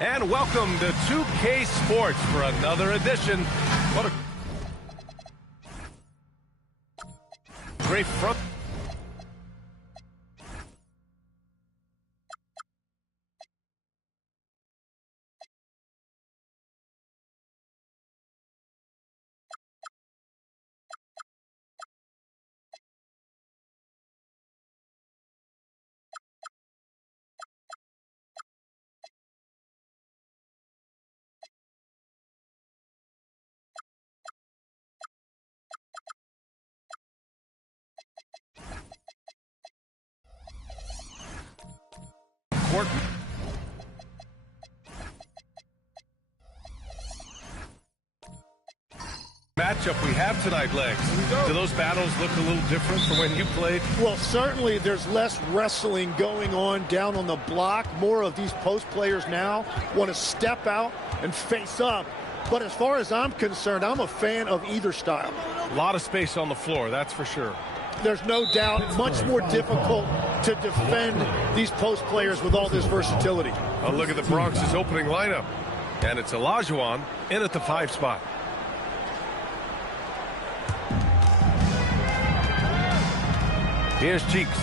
And welcome to 2K Sports for another edition. What a great front. Court. Matchup we have tonight, Legs. Do those battles look a little different from when you played? Well, certainly there's less wrestling going on down on the block. More of these post players now want to step out and face up. But as far as I'm concerned, I'm a fan of either style. A lot of space on the floor, that's for sure. There's no doubt much more difficult to defend these post players with all this versatility. Oh, look at the Bronx's opening lineup. And it's Olajuwon in at the 5 spot. Here's Cheeks.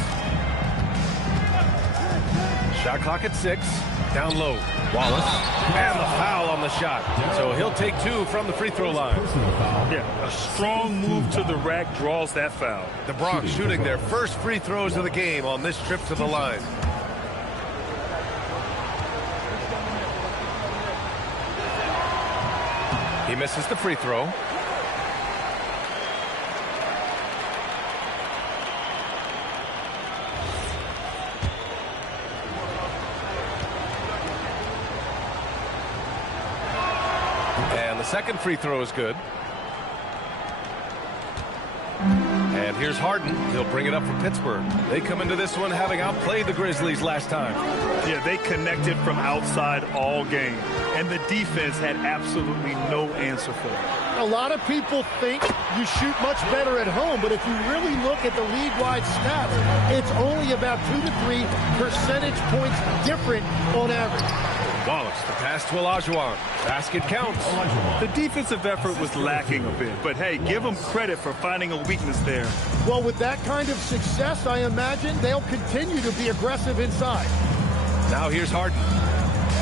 Shot clock at 6. Down low. Wallace. And the foul on the shot. So he'll take 2 from the free throw line. Yeah, a strong move to the rack draws that foul. The Bronx shooting their first free throws of the game on this trip to the line. He misses the free throw. The second free throw is good. And here's Harden. He'll bring it up for Pittsburgh. They come into this one having outplayed the Grizzlies last time. Yeah, they connected from outside all game. And the defense had absolutely no answer for it. A lot of people think you shoot much better at home, but if you really look at the league-wide stats, it's only about 2 to 3 percentage points different on average. Wallace, the pass to Olajuwon. Basket counts. The defensive effort was lacking a bit, but hey, give them credit for finding a weakness there. Well, with that kind of success, I imagine they'll continue to be aggressive inside. Now here's Harden.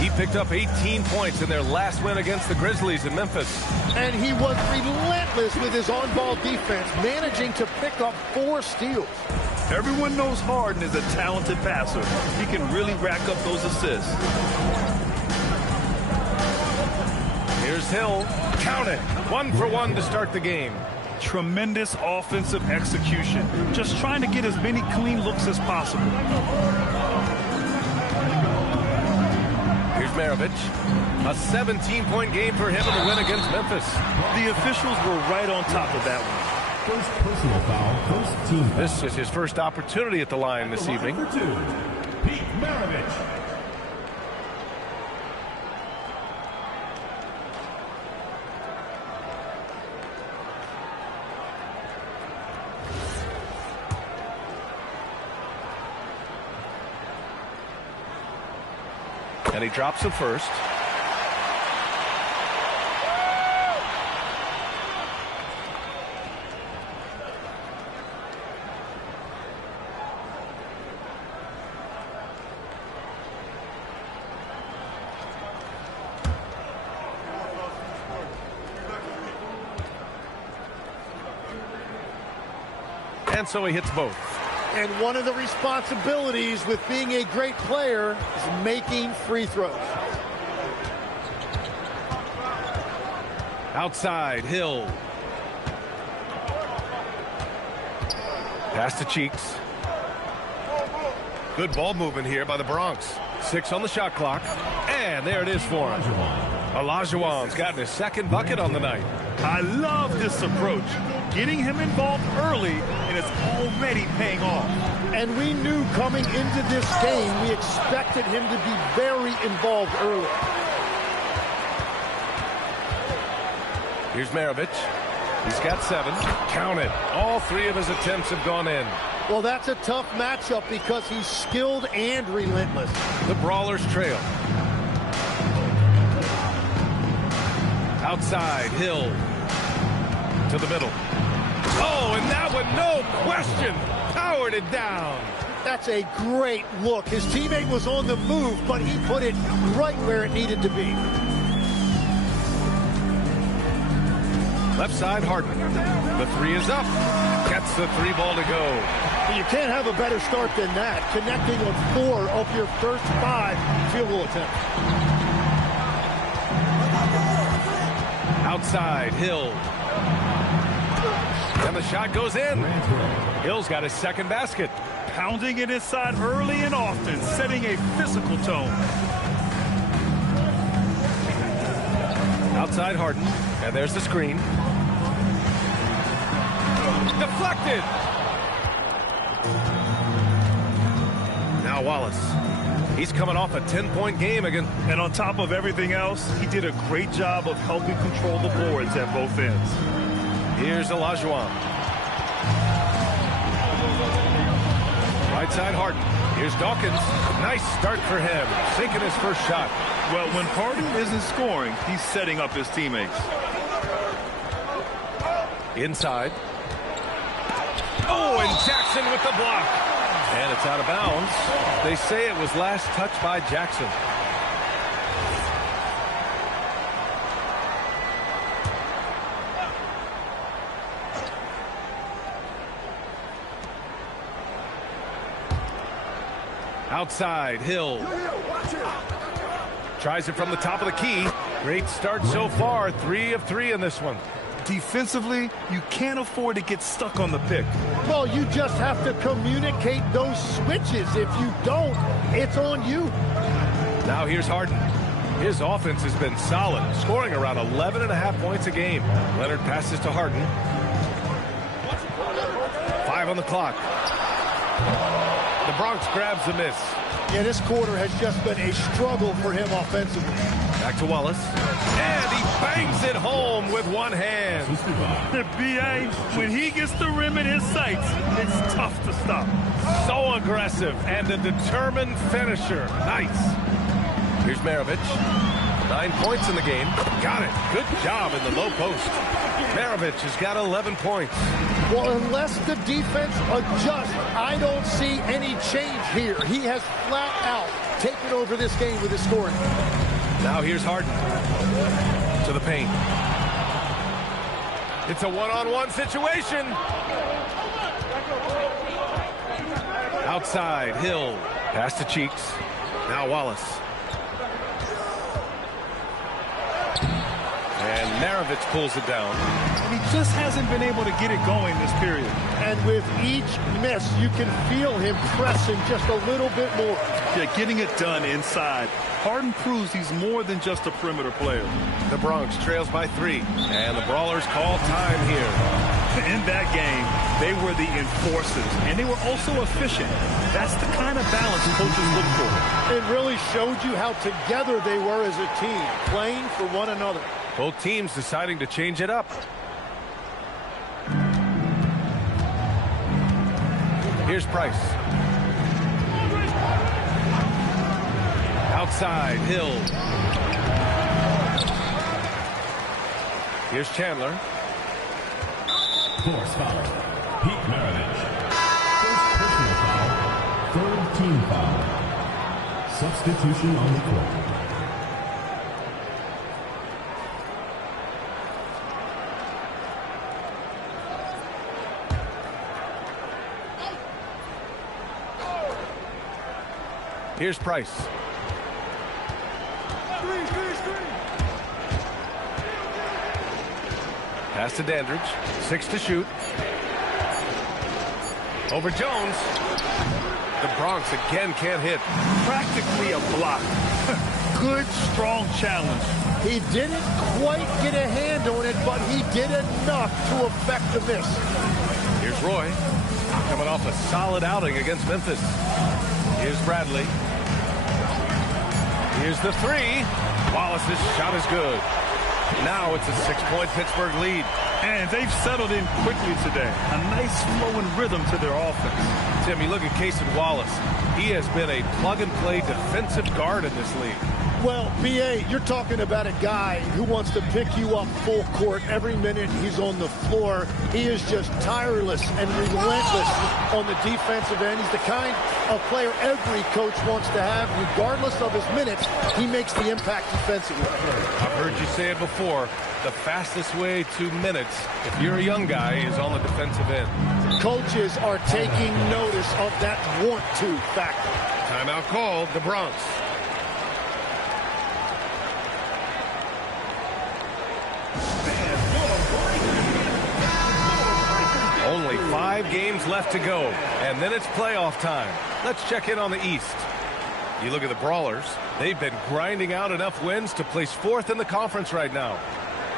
He picked up 18 points in their last win against the Grizzlies in Memphis. And he was relentless with his on-ball defense, managing to pick up 4 steals. Everyone knows Harden is a talented passer. He can really rack up those assists. Here's Hill. Count it. 1 for 1 to start the game. Tremendous offensive execution. Just trying to get as many clean looks as possible. Here's Maravich. A 17-point game for him in the win against Memphis. The officials were right on top of that one. First personal foul, first team foul. This is his first opportunity at the line this evening. For 2, Pete Maravich. And he drops it first. And so he hits both. And one of the responsibilities with being a great player is making free throws. Outside, Hill. Pass to Cheeks. Good ball movement here by the Bronx. 6 on the shot clock. And there it is for him. Olajuwon's gotten his second bucket on the night. I love this approach. Getting him involved early, and it's already paying off. And we knew coming into this game, we expected him to be very involved early. Here's Maravich. He's got 7. Count it. All 3 of his attempts have gone in. Well, that's a tough matchup because he's skilled and relentless. The Brawlers trail. Outside, Hill to the middle. Oh, and that one, no question, powered it down. That's a great look. His teammate was on the move, but he put it right where it needed to be. Left side, Harden. The three is up. Gets the three ball to go. You can't have a better start than that. Connecting on 4 of your first 5 field goal attempts. Outside, Hill. And the shot goes in. Hill's got his second basket. Pounding it inside early and often, setting a physical tone. Outside, Harden. And there's the screen. Deflected. Now Wallace. He's coming off a 10-point game again. And on top of everything else, he did a great job of helping control the boards at both ends. Here's Olajuwon. Right side, Harden. Here's Dawkins. Nice start for him. Sinking his first shot. Well, when Harden isn't scoring, he's setting up his teammates. Inside. Oh, and Jackson with the block. And it's out of bounds. They say it was last touched by Jackson. Outside, Hill. Tries it from the top of the key. Great start so far. 3 of 3 in this one. Defensively, you can't afford to get stuck on the pick. Well, you just have to communicate those switches. If you don't, it's on you. Now here's Harden. His offense has been solid, scoring around 11.5 points a game. Leonard passes to Harden. 5 on the clock. The Bronx grabs the miss. Yeah, this quarter has just been a struggle for him offensively. Back to Wallace. And he bangs it home with one hand. The B.A., when he gets the rim in his sights, it's tough to stop. So aggressive and a determined finisher. Nice. Here's Maravich. 9 points in the game. Got it. Good job in the low post. Maravich has got 11 points. Well, unless the defense adjusts, I don't see any change here. He has flat out taken over this game with his scoring. Now here's Harden to the paint. It's a one-on-one situation. Outside, Hill. Pass to Cheeks. Now Wallace. And Maravich pulls it down. He just hasn't been able to get it going this period. And with each miss, you can feel him pressing just a little bit more. Yeah, getting it done inside. Harden proves he's more than just a perimeter player. The Bronx trails by 3. And the Brawlers call time here. In that game, they were the enforcers, and they were also efficient. That's the kind of balance coaches look for. It really showed you how together they were as a team, playing for one another. Both teams deciding to change it up. Here's Price. Outside, Hill. Here's Chandler. Force foul. Pete Maravich. First personal foul. Third team foul. Substitution on the court. Here's Price. Pass to Dandridge. 6 to shoot. Over Jones. The Bronx again can't hit. Practically a block. Good, strong challenge. He didn't quite get a hand on it, but he did enough to affect the miss. Here's Roy. Coming off a solid outing against Memphis. Here's Bradley. Here's the 3. Wallace's shot is good. Now it's a 6-point Pittsburgh lead. And they've settled in quickly today. A nice flowing rhythm to their offense. Tim, you look at Cason Wallace. He has been a plug-and-play defensive guard in this league. Well, B.A., you're talking about a guy who wants to pick you up full court every minute he's on the floor. He is just tireless and relentless on the defensive end. He's the kind of player every coach wants to have. Regardless of his minutes, he makes the impact defensively. I've heard you say it before. The fastest way to minutes, if you're a young guy, is on the defensive end. Coaches are taking notice of that want-to factor. Timeout called, the Bronx. Only 5 games left to go, and then it's playoff time. Let's check in on the East. You look at the Brawlers, they've been grinding out enough wins to place 4th in the conference right now.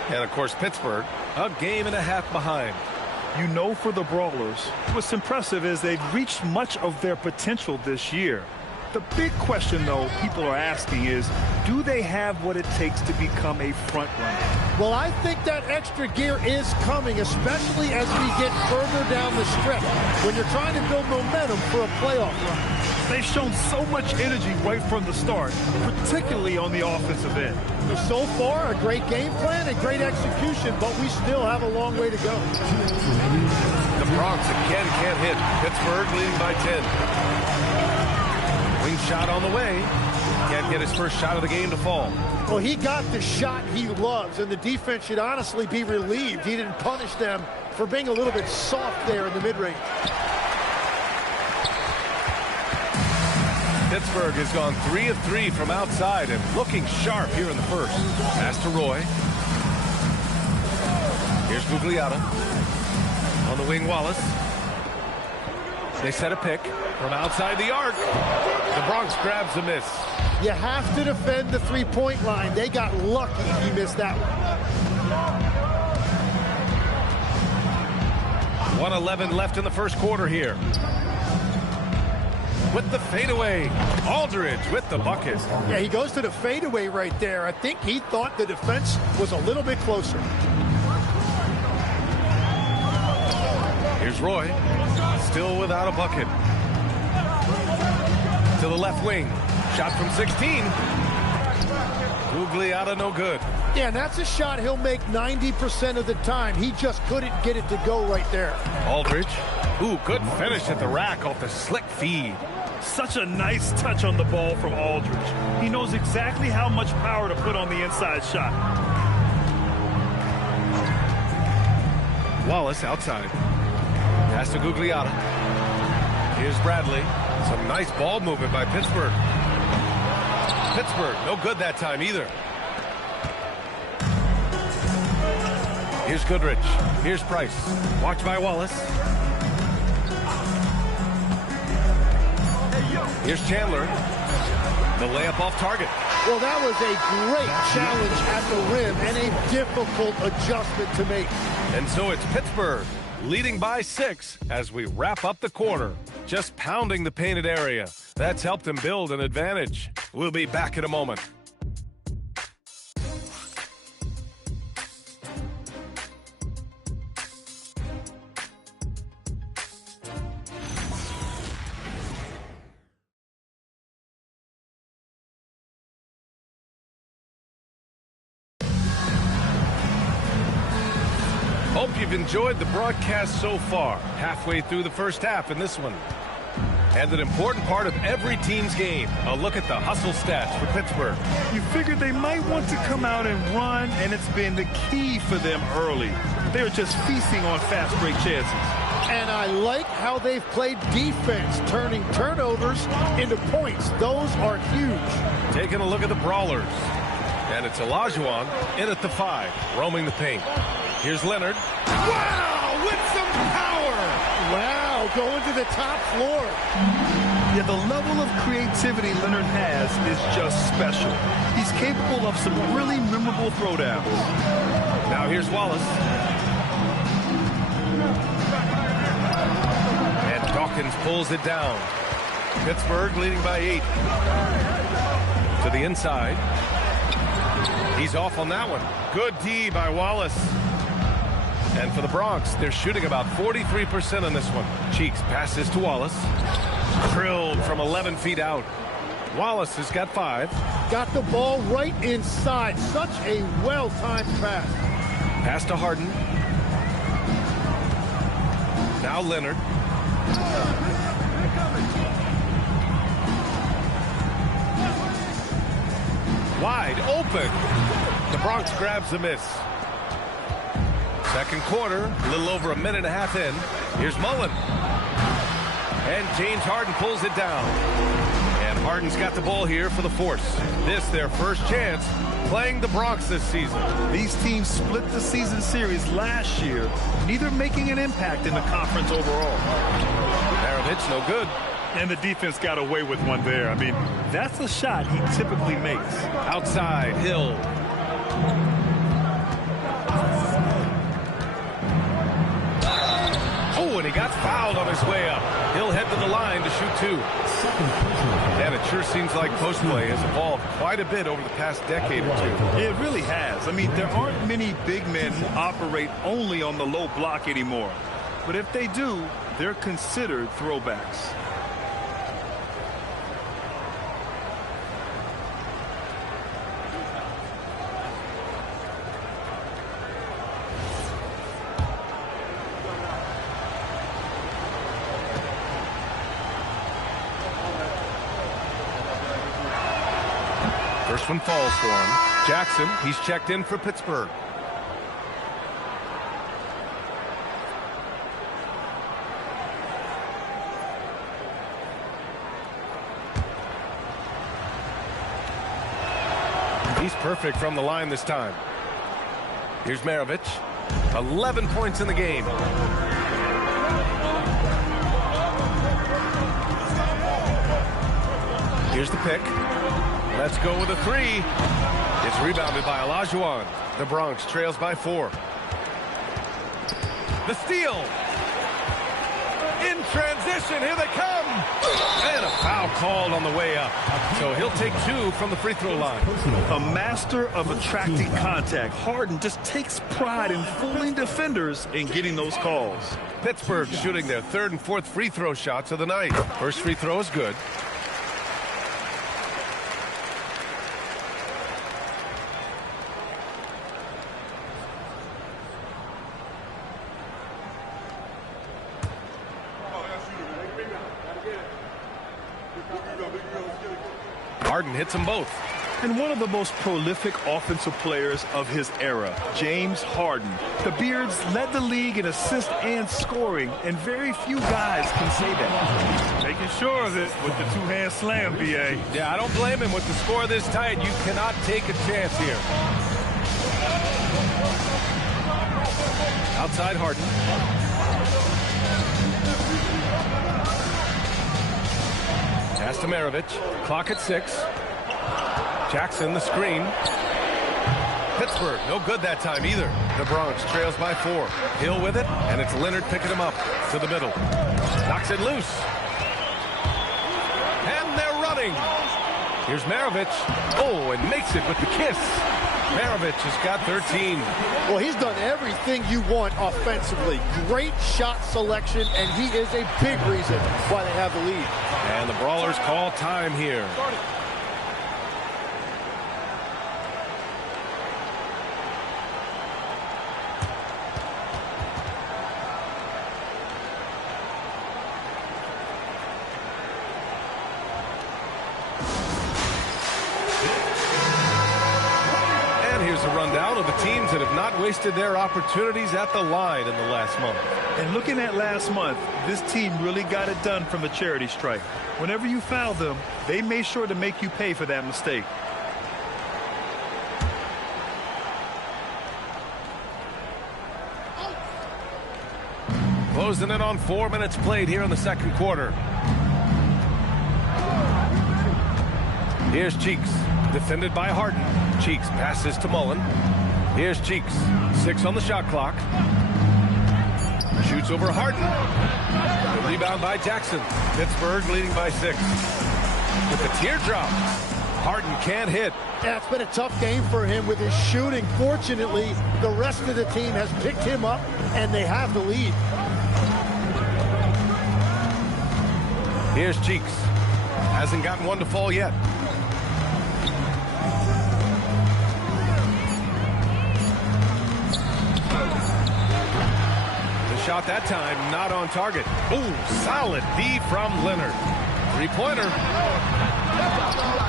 And, of course, Pittsburgh, a game and a half behind. You know, for the Brawlers, what's impressive is they've reached much of their potential this year. The big question, though, people are asking is, do they have what it takes to become a front runner? Well, I think that extra gear is coming, especially as we get further down the stretch, when you're trying to build momentum for a playoff run. They've shown so much energy right from the start, particularly on the offensive end. So far, a great game plan and great execution, but we still have a long way to go. The Bronx again can't hit. Pittsburgh leading by 10. Wing shot on the way. Can't get his first shot of the game to fall. Well, he got the shot he loves, and the defense should honestly be relieved he didn't punish them for being a little bit soft there in the mid-range. Pittsburgh has gone 3 of 3 from outside and looking sharp here in the first. Pass to Roy. Here's Gugliotta. On the wing, Wallace. They set a pick from outside the arc. The Bronx grabs a miss. You have to defend the three-point line. They got lucky he missed that one. 1:11 left in the first quarter here. With the fadeaway, Aldridge with the bucket. Yeah, he goes to the fadeaway right there. I think he thought the defense was a little bit closer. Here's Roy, still without a bucket. To the left wing, shot from 16. Gugliotta no good. Yeah, and that's a shot he'll make 90% of the time. He just couldn't get it to go right there. Aldridge, ooh, good finish at the rack off the slick feed. Such a nice touch on the ball from Aldridge. He knows exactly how much power to put on the inside shot. Wallace outside. Pass to Gugliotta. Here's Bradley. Some nice ball movement by Pittsburgh. Pittsburgh, no good that time either. Here's Goodrich. Here's Price. Watched by Wallace. Here's Chandler. The layup off target. Well, that was a great challenge at the rim and a difficult adjustment to make. And so it's Pittsburgh leading by 6 as we wrap up the quarter. Just pounding the painted area. That's helped them build an advantage. We'll be back in a moment. Hope you've enjoyed the broadcast so far. Halfway through the first half in this one. And an important part of every team's game. A look at the hustle stats for Pittsburgh. You figured they might want to come out and run, and it's been the key for them early. They're just feasting on fast break chances. And I like how they've played defense, turning turnovers into points. Those are huge. Taking a look at the Brawlers. And it's Olajuwon in at the 5, roaming the paint. Here's Leonard. Wow, with some power. Wow, going to the top floor. Yeah, the level of creativity Leonard has is just special. He's capable of some really memorable throwdowns. Now here's Wallace. And Dawkins pulls it down. Pittsburgh leading by 8. To the inside. He's off on that one. Good D by Wallace. And for the Bronx, they're shooting about 43% on this one. Cheeks passes to Wallace. Drilled from 11 feet out. Wallace has got 5. Got the ball right inside. Such a well-timed pass. Pass to Harden. Now Leonard. Wide open. The Bronx grabs the miss. Second quarter, a little over a minute and a half in. Here's Mullen. And James Harden pulls it down. And Harden's got the ball here for the Force. This their first chance playing the Bronx this season. These teams split the season series last year, neither making an impact in the conference overall. Maravich, no good. And the defense got away with one there. I mean, that's a shot he typically makes. Outside, Hill. Oh, and he got fouled on his way up. He'll head to the line to shoot 2. And it sure seems like post play has evolved quite a bit over the past decade or 2. It really has. I mean, there aren't many big men who operate only on the low block anymore. But if they do, they're considered throwbacks. First one falls for him. Jackson, he's checked in for Pittsburgh. He's perfect from the line this time. Here's Maravich. 11 points in the game. Here's the pick. Let's go with a 3. It's rebounded by Olajuwon. The Bronx trails by 4. The steal. In transition, here they come. And a foul called on the way up. So he'll take 2 from the free throw line. A master of attracting contact. Harden just takes pride in fooling defenders and getting those calls. Pittsburgh shooting their 3rd and 4th free throw shots of the night. First free throw is good. Harden hits them both. And one of the most prolific offensive players of his era, James Harden. The Beards led the league in assists and scoring, and very few guys can say that. Making sure of it with the two-hand slam, B.A. Yeah, I don't blame him with the score this tight. You cannot take a chance here. Outside Harden. Pass to Maravich. Clock at 6. Jackson, the screen. Pittsburgh, no good that time either. The Bronx trails by 4. Hill with it, and it's Leonard picking him up to the middle. Knocks it loose. And they're running. Here's Maravich. Oh, and makes it with the kiss. Maravich has got 13. Well, he's done everything you want offensively. Great shot selection, and he is a big reason why they have the lead. And the Brawlers call time here. Here's a rundown of the teams that have not wasted their opportunities at the line in the last month. And looking at last month, this team really got it done from the charity stripe. Whenever you foul them, they made sure to make you pay for that mistake. Closing in on 4 minutes played here in the second quarter. Here's Cheeks, defended by Harden. Cheeks passes to Mullen. Here's Cheeks, 6 on the shot clock. Shoots over Harden. The rebound by Jackson. Pittsburgh leading by 6. With the teardrop, Harden can't hit. Yeah, it's been a tough game for him with his shooting. Fortunately, the rest of the team has picked him up, and they have the lead. Here's Cheeks. Hasn't gotten one to fall yet. The shot that time not on target. Ooh, solid D from Leonard. Three-pointer.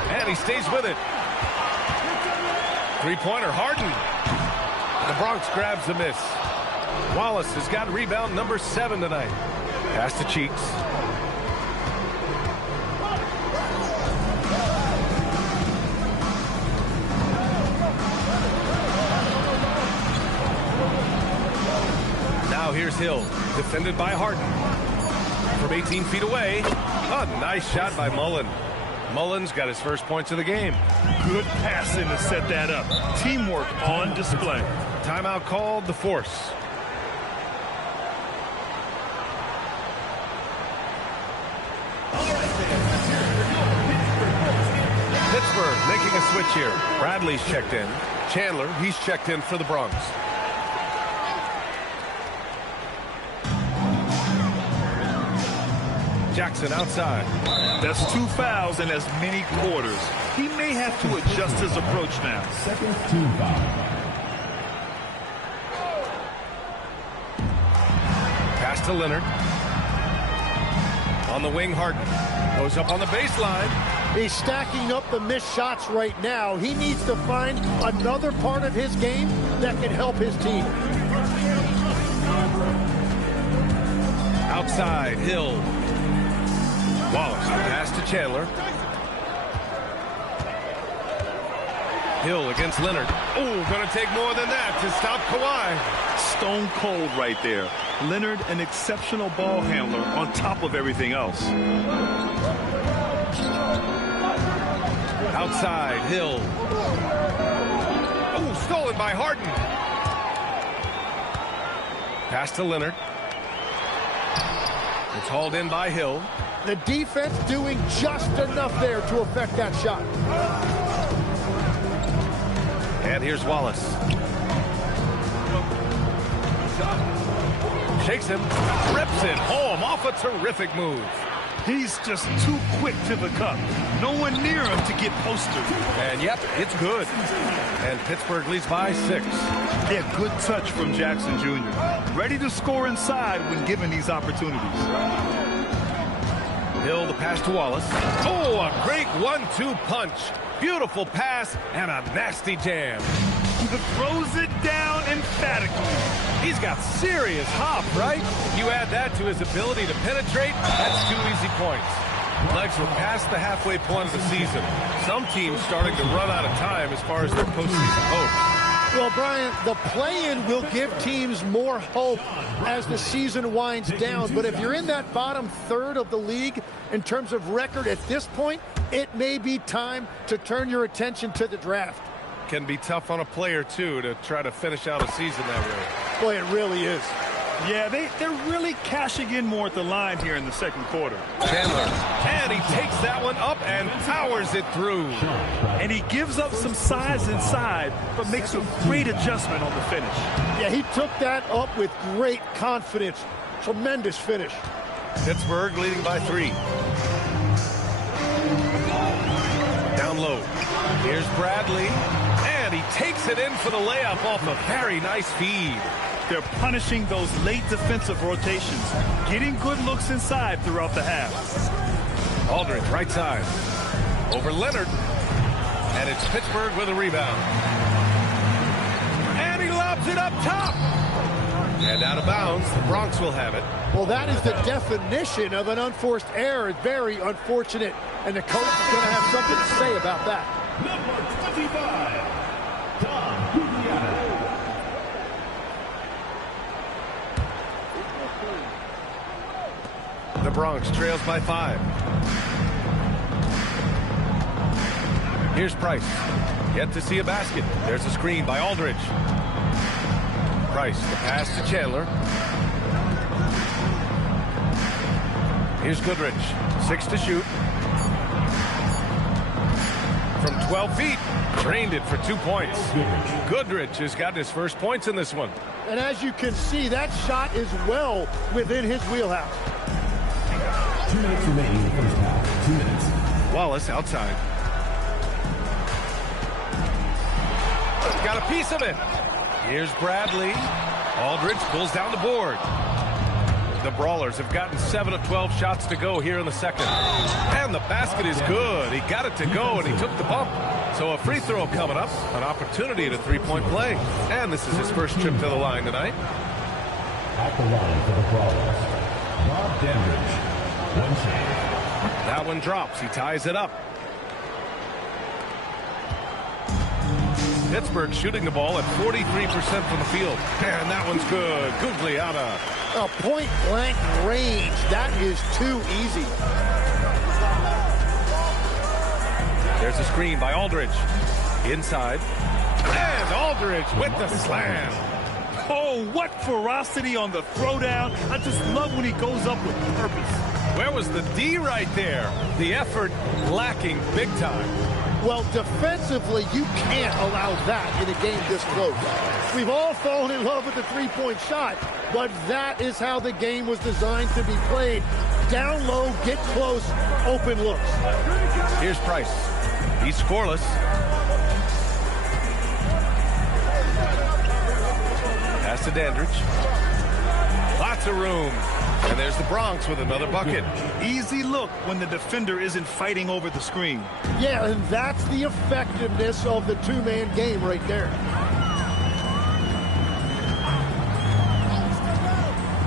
And he stays with it. Three-pointer, Harden. The Bronx grabs the miss. Wallace has got rebound number 7 tonight. Pass to Cheeks. Now here's Hill, defended by Harden. From 18 feet away, a nice shot by Mullen. Mullen's got his first points of the game. Good passing to set that up. Teamwork on display. Timeout called, the Force. Pittsburgh making a switch here. Bradley's checked in. Chandler, he's checked in for the Bronx. Jackson outside. That's 2 fouls in as many quarters. He may have to adjust his approach now. Second team foul. Pass to Leonard. On the wing, Harden. Goes up on the baseline. He's stacking up the missed shots right now. He needs to find another part of his game that can help his team. Outside, Hill. Wallace, pass to Chandler. Hill against Leonard. Oh, gonna take more than that to stop Kawhi. Stone cold right there. Leonard, an exceptional ball handler on top of everything else. Outside, Hill. Oh, stolen by Harden. Pass to Leonard. It's hauled in by Hill. The defense doing just enough there to affect that shot. And here's Wallace. Shakes him, rips it home off a terrific move. He's just too quick to the cup. No one near him to get posted. And yep, it's good. And Pittsburgh leads by 6. Yeah, good touch from Jackson Jr. Ready to score inside when given these opportunities. Hill, the pass to Wallace. Oh, a great 1-2 punch. Beautiful pass and a nasty jam. He throws it down emphatically. He's got serious hop, right? You add that to his ability to penetrate, that's 2 easy points. Legs were past the halfway point of the season. Some teams starting to run out of time as far as their postseason hopes. Well, Brian, the play-in will give teams more hope as the season winds down. But if you're in that bottom third of the league in terms of record at this point, it may be time to turn your attention to the draft. Can be tough on a player, too, to try to finish out a season that way. Boy, it really is. Yeah, they're really cashing in more at the line here in the second quarter. Chandler, and he takes that one up and powers it through. And he gives up some size inside, but makes a great adjustment on the finish. Yeah, he took that up with great confidence. Tremendous finish. Pittsburgh leading by 3. Down low. Here's Bradley, and he takes it in for the layup off a very nice feed. They're punishing those late defensive rotations, getting good looks inside throughout the half. Aldridge, right side. Over Leonard. And it's Pittsburgh with a rebound. And he lobs it up top. And out of bounds, the Bronx will have it. Well, that is the definition of an unforced error. Very unfortunate. And the coach is going to have something to say about that. Number 25, Tom. The Bronx trails by 5. Here's Price. Yet to see a basket. There's a screen by Aldridge. Price, the pass to Chandler. Here's Goodrich. 6 to shoot. From 12 feet. Drained it for 2 points. Goodrich has got his first points in this one. And as you can see, that shot is well within his wheelhouse. 2 minutes remaining in the first half. 2 minutes. Wallace outside. Got a piece of it. Here's Bradley. Aldridge pulls down the board. The Brawlers have gotten 7 of 12 shots to go here in the second. And the basket is good. He got it to go, and he took the bump. So a free throw coming up, an opportunity at a three-point play. And this is his first trip to the line tonight. At the line for the Brawlers, Bob Dandridge. One change. That one drops. He ties it up. Pittsburgh shooting the ball at 43% from the field. And that one's good. Gugliotta. A point-blank range. That is too easy. There's a screen by Aldridge. Inside. And Aldridge with the slam. Oh, what ferocity on the throwdown. I just love when he goes up with purpose. Where was the D right there? The effort lacking big time. Well, defensively, you can't allow that in a game this close. We've all fallen in love with the three-point shot, but that is how the game was designed to be played. Down low, get close, open looks. Here's Price. He's scoreless. Pass to Dandridge. Lots of room. And there's the Bronx with another bucket. Easy look when the defender isn't fighting over the screen. Yeah, and that's the effectiveness of the two-man game right there.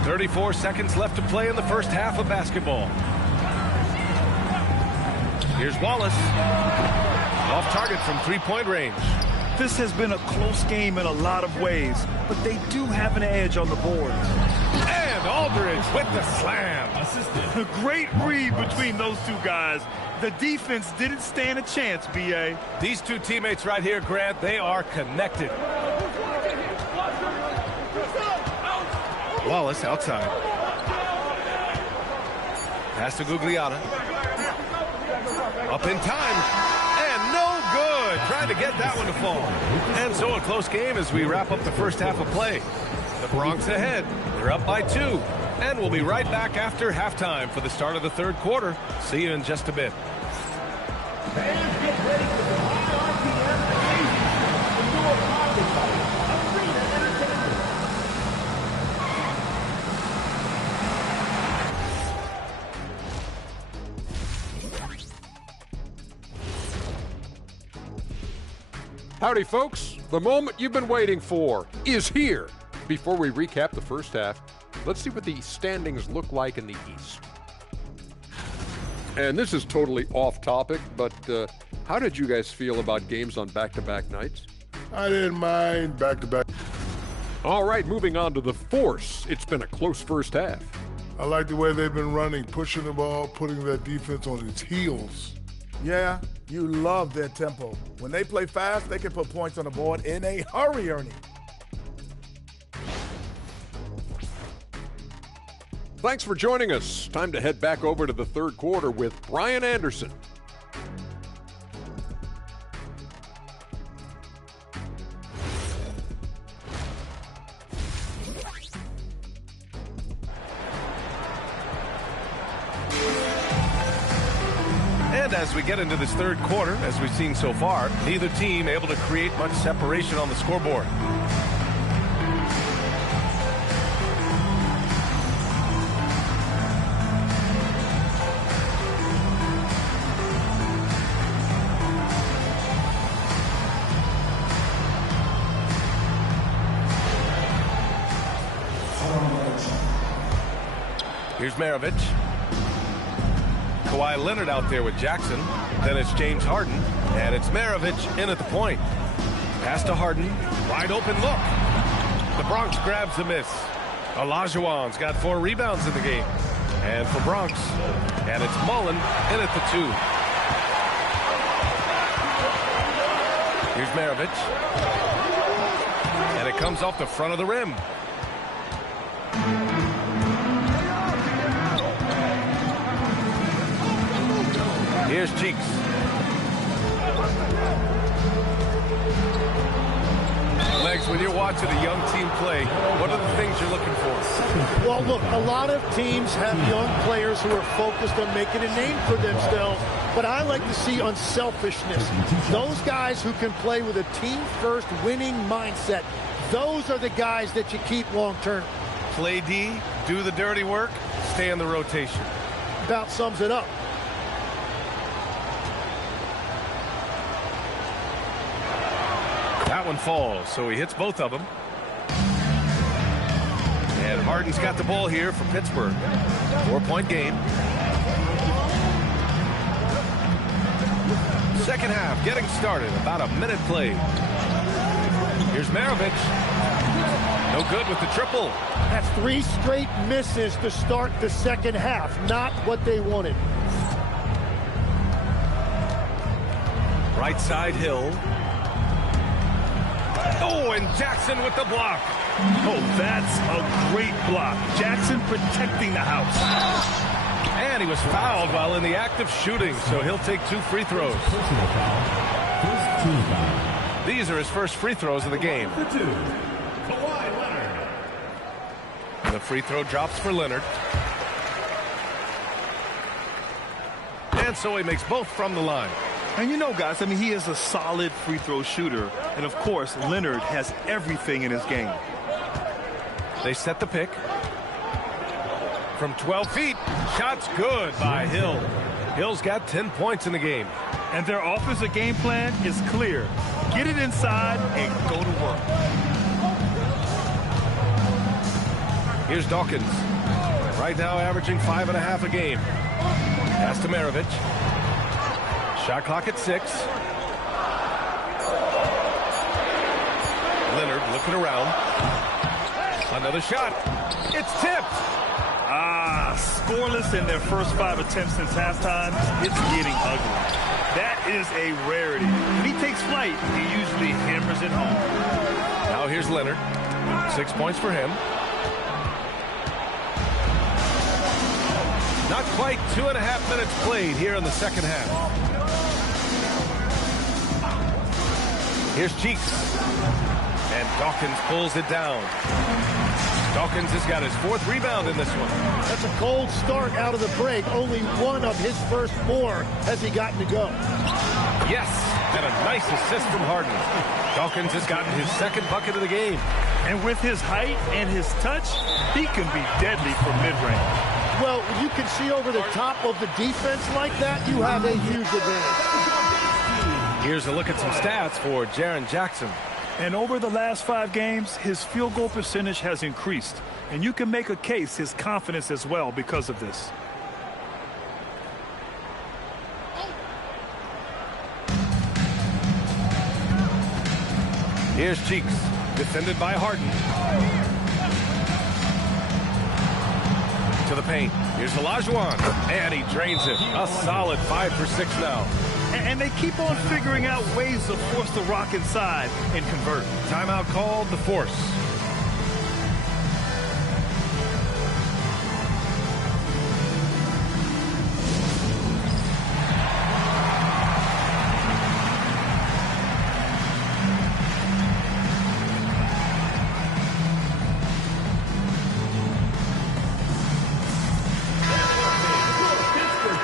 34 seconds left to play in the first half of basketball. Here's Wallace. Off target from three-point range. This has been a close game in a lot of ways, but they do have an edge on the board. And Aldridge with the slam. A great read between those two guys. The defense didn't stand a chance, B.A. These two teammates right here, Grant, they are connected. Wallace outside. Pass to Gugliotta. Up in time. And no good. Trying to get that one to fall. And so a close game as we wrap up the first half of play. The Bronx ahead. They're up by 2. And we'll be right back after halftime for the start of the third quarter. See you in just a bit. Fans, get ready for the high RPM Arena Entertainment. Howdy, folks. The moment you've been waiting for is here. Before we recap the first half, let's see what the standings look like in the East. And this is totally off topic, but how did you guys feel about games on back-to-back nights? I didn't mind back-to-back. All right, moving on to the Force. It's been a close first half. I like the way they've been running, pushing the ball, putting that defense on its heels. Yeah, you love their tempo. When they play fast, they can put points on the board in a hurry, Ernie. Thanks for joining us. Time to head back over to the third quarter with Brian Anderson. And as we get into this third quarter, as we've seen so far, neither team able to create much separation on the scoreboard. Here's Maravich. Kawhi Leonard out there with Jackson. Then it's James Harden. And it's Maravich in at the point. Pass to Harden. Wide open look. The Bronx grabs the miss. Olajuwon's got 4 rebounds in the game. And for Bronx. And it's Mullen in at the 2. Here's Maravich. And it comes off the front of the rim. Here's Cheeks. Legs, when you're watching a young team play, what are the things you're looking for? Well, look, a lot of teams have young players who are focused on making a name for themselves. but I like to see unselfishness. Those guys who can play with a team-first winning mindset, those are the guys that you keep long-term. Play D, do the dirty work, stay in the rotation. About sums it up. That one falls, so he hits both of them. And Harden's got the ball here for Pittsburgh. 4-point game. Second half getting started. About a minute played. Here's Maravich. No good with the triple. That's 3 straight misses to start the second half. Not what they wanted. Right side Hill. Oh, and Jackson with the block. Oh, that's a great block. Jackson protecting the house. And he was fouled while in the act of shooting, so he'll take 2 free throws. Personal foul. First team foul. These are his first free throws of the game. For 2, Kawhi Leonard. And the free throw drops for Leonard. And so he makes both from the line. And you know, guys, I mean, he is a solid free throw shooter. And, of course, Leonard has everything in his game. They set the pick. From 12 feet. Shot's good by Hill. Hill's got 10 points in the game. And their offensive game plan is clear. Get it inside and go to work. Here's Dawkins. Right now averaging 5.5 a game. Pass to Maravich. Shot clock at 6. Leonard looking around. Another shot. It's tipped. Scoreless in their first 5 attempts since halftime. It's getting ugly. That is a rarity. When he takes flight, he usually hammers it home. Now here's Leonard. 6 points for him. Not quite 2.5 minutes played here in the second half. Here's Cheeks. And Dawkins pulls it down. Dawkins has got his 4th rebound in this one. That's a cold start out of the break. Only one of his first 4 has he gotten to go. Yes, and a nice assist from Harden. Dawkins has gotten his 2nd bucket of the game. And with his height and his touch, he can be deadly from mid-range. Well, when you can see over the top of the defense like that, you have a huge advantage. Here's a look at some stats for Jaren Jackson. And over the last 5 games, his field goal percentage has increased. And you can make a case his confidence as well because of this. Here's Cheeks, defended by Harden. To the paint. Here's Olajuwon. And he drains it. A solid 5 for 6 now. And they keep on figuring out ways to force the rock inside and convert. Timeout called, the Force.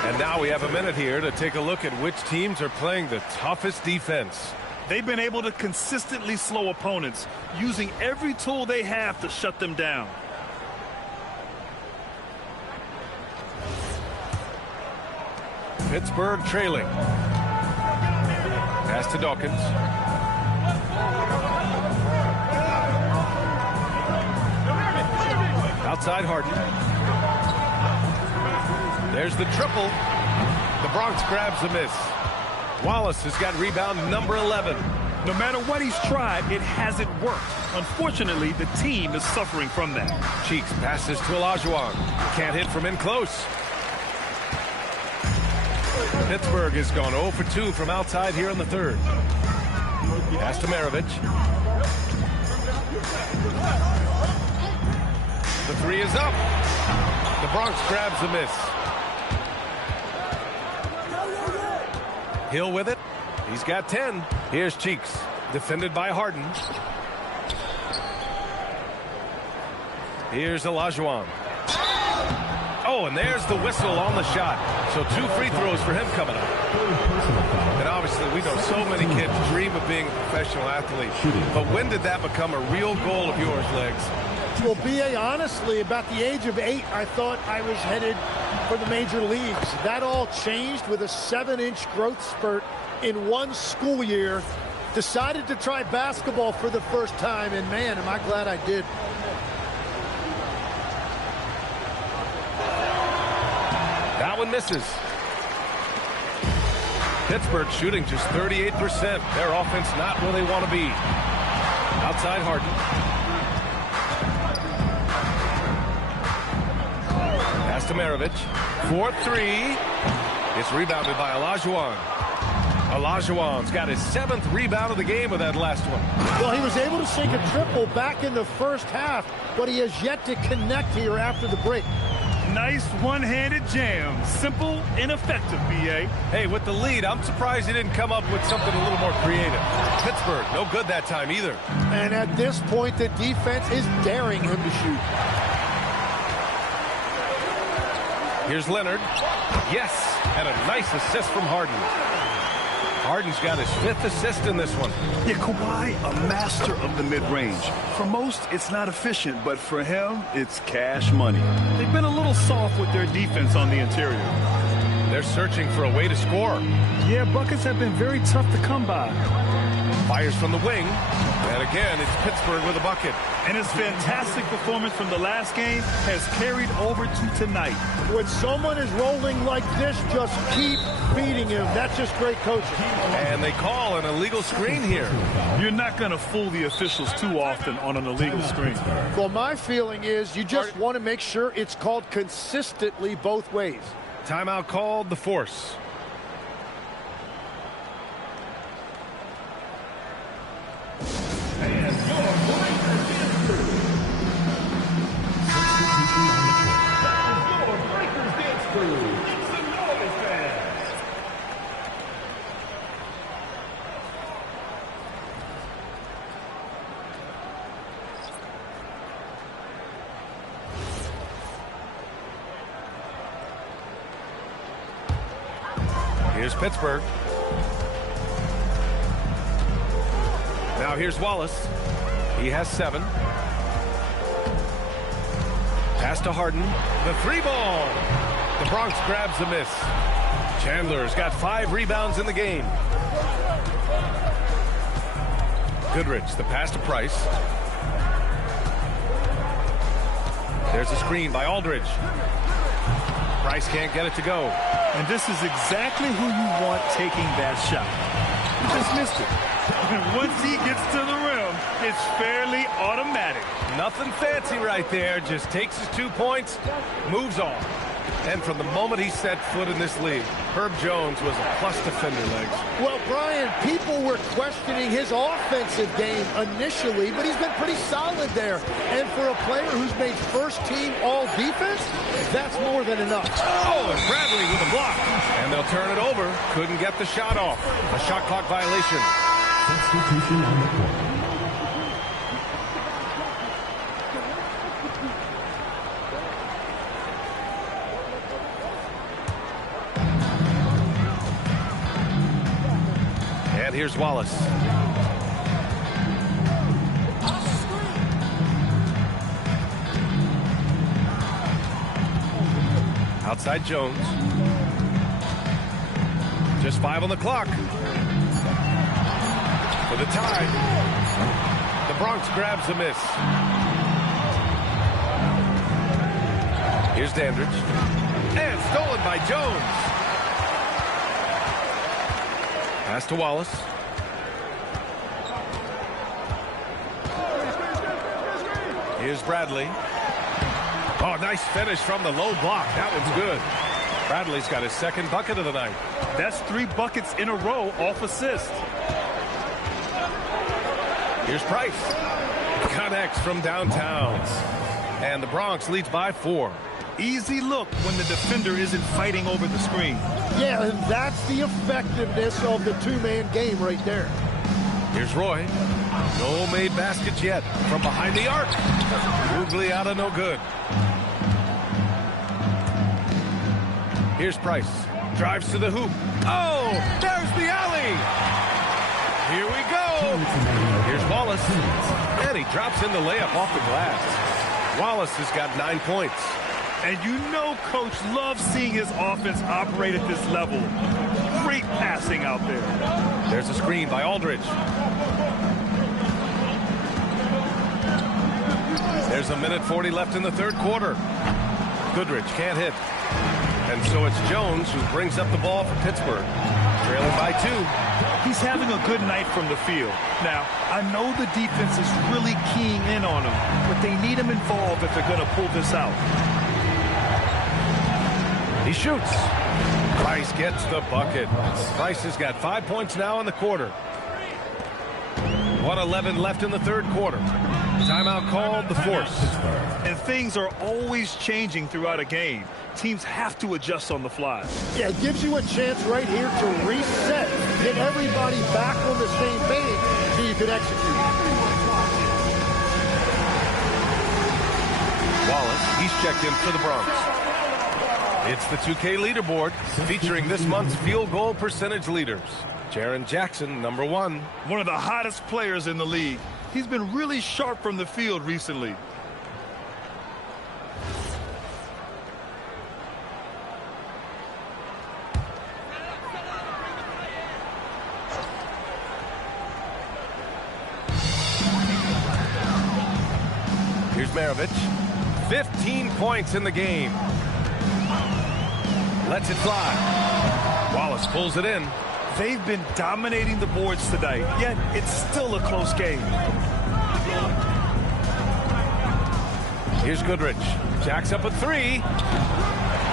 And now we have a minute here to take a look at which teams are playing the toughest defense. They've been able to consistently slow opponents, using every tool they have to shut them down. Pittsburgh trailing. Pass to Dawkins. Outside Harden. There's the triple. The Bronx grabs the miss. Wallace has got rebound number 11. No matter what he's tried, it hasn't worked. Unfortunately, the team is suffering from that. Cheeks passes to Olajuwon. Can't hit from in close. Pittsburgh has gone 0 for 2 from outside here in the 3rd. Pass to Maravich. The 3 is up. The Bronx grabs the miss. Hill with it. He's got 10. Here's Cheeks, defended by Harden. Here's Olajuwon. Oh, and there's the whistle on the shot. So 2 free throws for him coming up. And obviously, we know so many kids dream of being a professional athlete. But when did that become a real goal of yours, Legs? Well, B.A., honestly, about the age of 8, I thought I was headed for the major leagues. That all changed with a 7-inch growth spurt in one school year. Decided to try basketball for the first time, and man, am I glad I did. That one misses. Pittsburgh shooting just 38%. Their offense not where they want to be. Outside Harden. Pass to Maravich. 4-3. It's rebounded by Olajuwon. Olajuwon's got his 7th rebound of the game with that last one. Well, he was able to sink a triple back in the first half, but he has yet to connect here after the break. Nice one-handed jam. Simple and effective, B.A. Hey, with the lead, I'm surprised he didn't come up with something a little more creative. Pittsburgh, no good that time either. And at this point, the defense is daring him to shoot. Here's Leonard. Yes, and a nice assist from Harden. Harden's got his 5th assist in this one. Yeah, Kawhi, a master of the mid-range. For most, it's not efficient, but for him, it's cash money. They've been a little soft with their defense on the interior. They're searching for a way to score. Yeah, buckets have been very tough to come by. Fires from the wing. And again, it's Pittsburgh with a bucket. And his fantastic performance from the last game has carried over to tonight. When someone is rolling like this, just keep feeding him. That's just great coaching. And they call an illegal screen here. You're not going to fool the officials too often on an illegal screen. Well, my feeling is you just want to make sure it's called consistently both ways. Timeout called, the Force. Here's Pittsburgh. Now here's Wallace. He has 7. Pass to Harden. The 3-ball. The Bronx grabs the miss. Chandler's got 5 rebounds in the game. Goodrich, the pass to Price. There's a screen by Aldridge. Price can't get it to go. And this is exactly who you want taking that shot. He just missed it. And once he gets to the rim, it's fairly automatic. Nothing fancy right there. Just takes his 2 points, moves on. And from the moment he set foot in this league, Herb Jones was a plus defender, Legs. Well, Brian, people were questioning his offensive game initially, but he's been pretty solid there. And for a player who's made first-team all-defense, that's more than enough. Oh, and Bradley with a block. And they'll turn it over. Couldn't get the shot off. A shot clock violation. Substitution on the court. And here's Wallace. Outside Jones. Just 5 on the clock. For the tie. The Bronx grabs the miss. Here's Dandridge. And stolen by Jones. Pass to Wallace. Here's Bradley. Oh, nice finish from the low block. That one's good. Bradley's got his 2nd bucket of the night. That's 3 buckets in a row off assist. Here's Price. Connects from downtown. And the Bronx leads by 4. Easy look when the defender isn't fighting over the screen. Yeah, and that's the effectiveness of the two-man game right there. Here's Roy. No made baskets yet. From behind the arc. Gugliotta no good. Here's Price. Drives to the hoop. Oh, there's the alley. Here we go. Here's Wallace. And he drops in the layup off the glass. Wallace has got 9 points. And you know Coach loves seeing his offense operate at this level. Great passing out there. There's a screen by Aldridge. There's a minute 40 left in the third quarter. Goodrich can't hit. And so it's Jones who brings up the ball for Pittsburgh. Trailing by 2. He's having a good night from the field. Now, I know the defense is really keying in on him, but they need him involved if they're going to pull this out. He shoots. Price gets the bucket. Price has got 5 points now in the quarter. 1:11 left in the third quarter. Timeout called, the Force. And things are always changing throughout a game. Teams have to adjust on the fly. Yeah, it gives you a chance right here to reset, get everybody back on the same page so you can execute. Wallace, he's checked in for the Bronx. It's the 2K leaderboard featuring this month's field goal percentage leaders. Jaren Jackson, number 1. One of the hottest players in the league. He's been really sharp from the field recently. Here's Maravich. 15 points in the game. Lets it fly. Wallace pulls it in. They've been dominating the boards tonight, yet it's still a close game. Here's Goodrich. Jacks up a 3.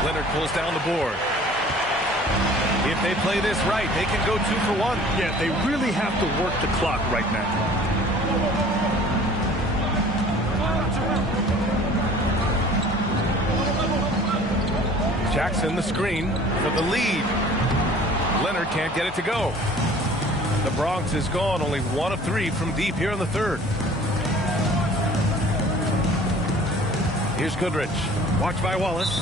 Leonard pulls down the board. If they play this right, they can go 2 for 1. Yeah, they really have to work the clock right now. Jackson the screen for the lead. Leonard can't get it to go. The Bronx is gone, only 1 of 3 from deep here in the third. Here's Goodrich. Watched by Wallace.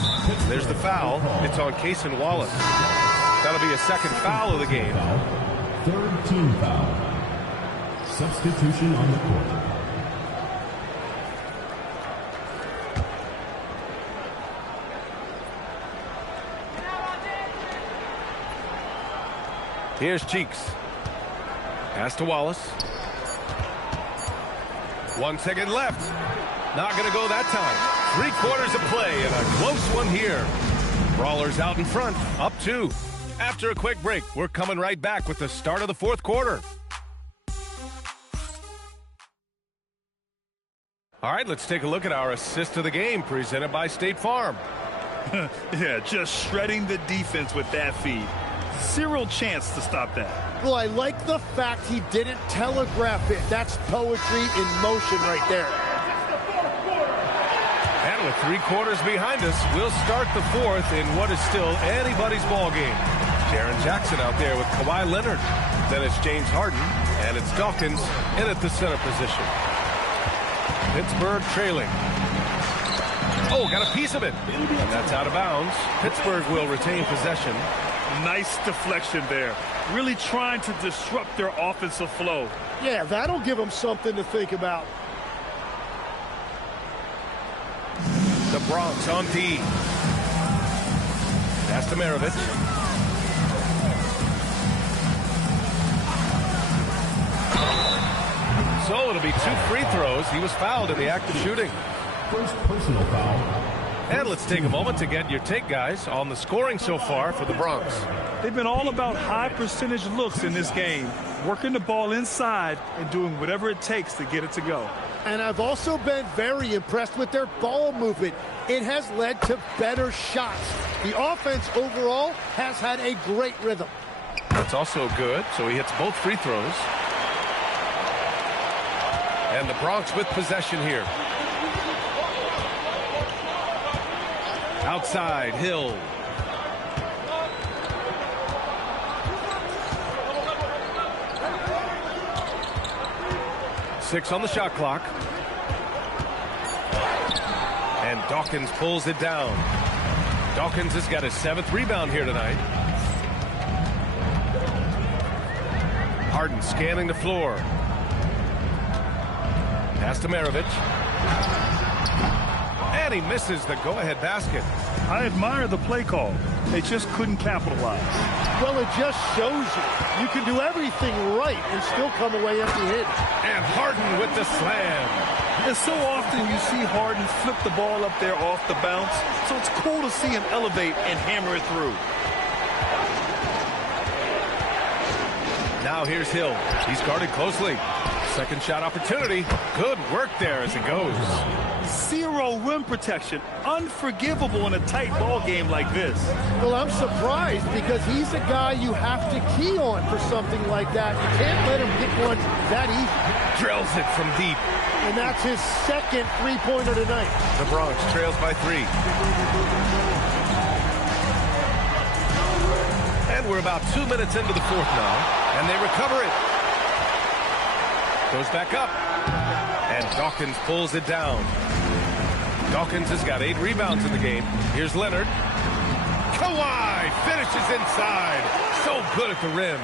There's the foul. It's on Cason Wallace. That'll be a second foul of the game. Third team foul. Substitution on the court. Here's Cheeks. Pass to Wallace. 1 second left. Not going to go that time. 3 quarters of play and a close one here. Brawlers out in front, up 2. After a quick break, we're coming right back with the start of the fourth quarter. All right, let's take a look at our assist of the game presented by State Farm. Yeah, just shredding the defense with that feed. Zero chance to stop that. Well, I like the fact he didn't telegraph it. That's poetry in motion right there. And with 3 quarters behind us, we'll start the fourth in what is still anybody's ball game. Jaren Jackson out there with Kawhi Leonard. Then it's James Harden, and it's Dawkins in at the center position. Pittsburgh trailing. Oh, got a piece of it. And that's out of bounds. Pittsburgh will retain possession. Nice deflection there. Really trying to disrupt their offensive flow. Yeah, that'll give them something to think about. The Bronx on D. Pass to Maravich. So it'll be 2 free throws. He was fouled in the act of shooting. First personal foul. And let's take a moment to get your take, guys, on the scoring so far for the Bronx. They've been all about high percentage looks in this game, working the ball inside and doing whatever it takes to get it to go. And I've also been very impressed with their ball movement. It has led to better shots. The offense overall has had a great rhythm. That's also good, so he hits both free throws. And the Bronx with possession here. Outside, Hill. Six on the shot clock. And Dawkins pulls it down. Dawkins has got his 7th rebound here tonight. Harden scanning the floor. Pass to Maravich. And he misses the go-ahead basket. I admire the play call. They just couldn't capitalize. Well, it just shows you can do everything right and still come away empty-handed. And Harden with the slam. And so often you see Harden flip the ball up there off the bounce, so it's cool to see him elevate and hammer it through. Now here's Hill. He's guarded closely. Second shot opportunity. Good work there as it goes. Zero rim protection. Unforgivable in a tight ball game like this. Well, I'm surprised because he's a guy you have to key on for something like that. You can't let him get one that easy. Drills it from deep. And that's his second three-pointer tonight. The Bronx trails by 3. And we're about 2 minutes into the fourth now, and they recover it. Goes back up, and Dawkins pulls it down. Dawkins has got 8 rebounds in the game. Here's Leonard. Kawhi finishes inside. So good at the rim.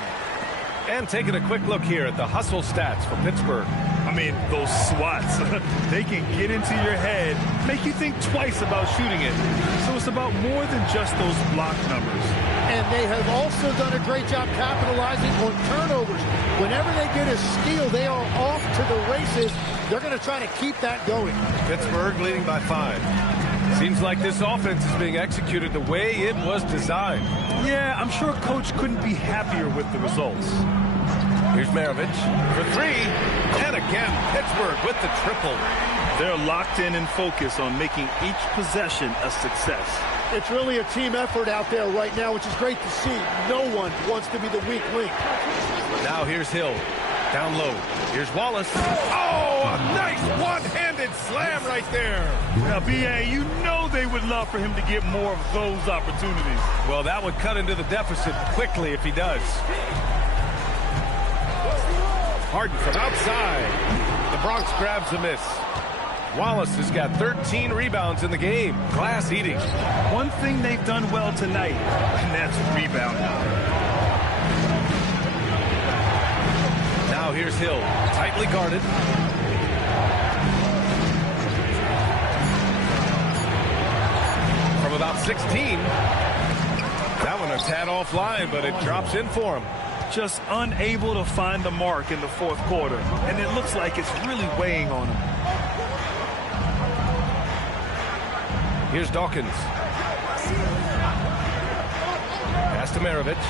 And taking a quick look here at the hustle stats for Pittsburgh. I mean, those swats, they can get into your head, make you think twice about shooting it. So it's about more than just those block numbers. And they have also done a great job capitalizing on turnovers. Whenever they get a steal, they are off to the races. They're going to try to keep that going. Pittsburgh leading by 5. Seems like this offense is being executed the way it was designed. Yeah, I'm sure Coach couldn't be happier with the results. Here's Maravich for 3. And again, Pittsburgh with the triple. They're locked in and focused on making each possession a success. It's really a team effort out there right now, which is great to see. No one wants to be the weak link. Now here's Hill. Down low. Here's Wallace. Oh, a nice one-handed slam right there. Now, B.A., you know they would love for him to get more of those opportunities. Well, that would cut into the deficit quickly if he does. Harden from outside. The Bronx grabs a miss. Wallace has got 13 rebounds in the game. Glass eating. One thing they've done well tonight, and that's rebounding. Now here's Hill, tightly guarded. From about 16. That one a tad offline, but it drops in for him. Just unable to find the mark in the fourth quarter, and it looks like it's really weighing on him. Here's Dawkins. Pass to Maravich.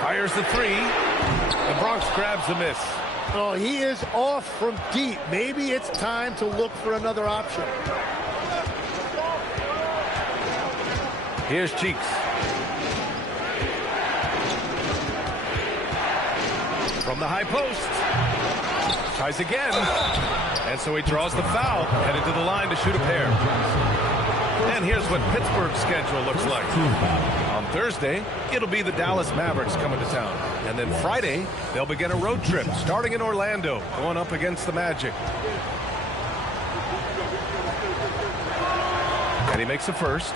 Fires the 3. The Bronx grabs the miss. Oh, he is off from deep. Maybe it's time to look for another option. Here's Cheeks. From the high post. Tries again. And so he draws the foul. Headed to the line to shoot a pair. And here's what Pittsburgh's schedule looks like. On Thursday, it'll be the Dallas Mavericks coming to town. And then Friday, they'll begin a road trip starting in Orlando, going up against the Magic. And he makes the first.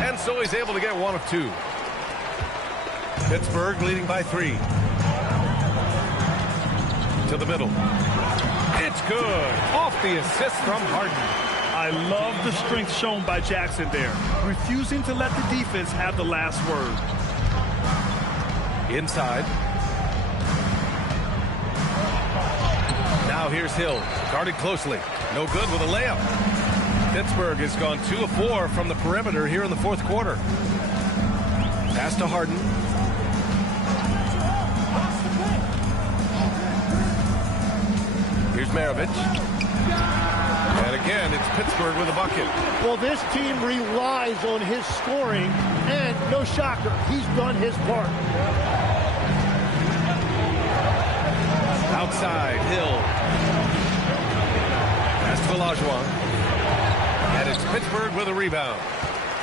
And so he's able to get one of 2. Pittsburgh leading by 3. To the middle. It's good. Off the assist from Harden. I love the strength shown by Jackson there, refusing to let the defense have the last word. Inside. Now here's Hill. Guarded closely. No good with a layup. Pittsburgh has gone 2 of 4 from the perimeter here in the fourth quarter. Pass to Harden. Here's Maravich. And again, it's Pittsburgh with a bucket. Well, this team relies on his scoring, and no shocker, he's done his part. Outside, Hill. Pass to Olajuwon. And it's Pittsburgh with a rebound.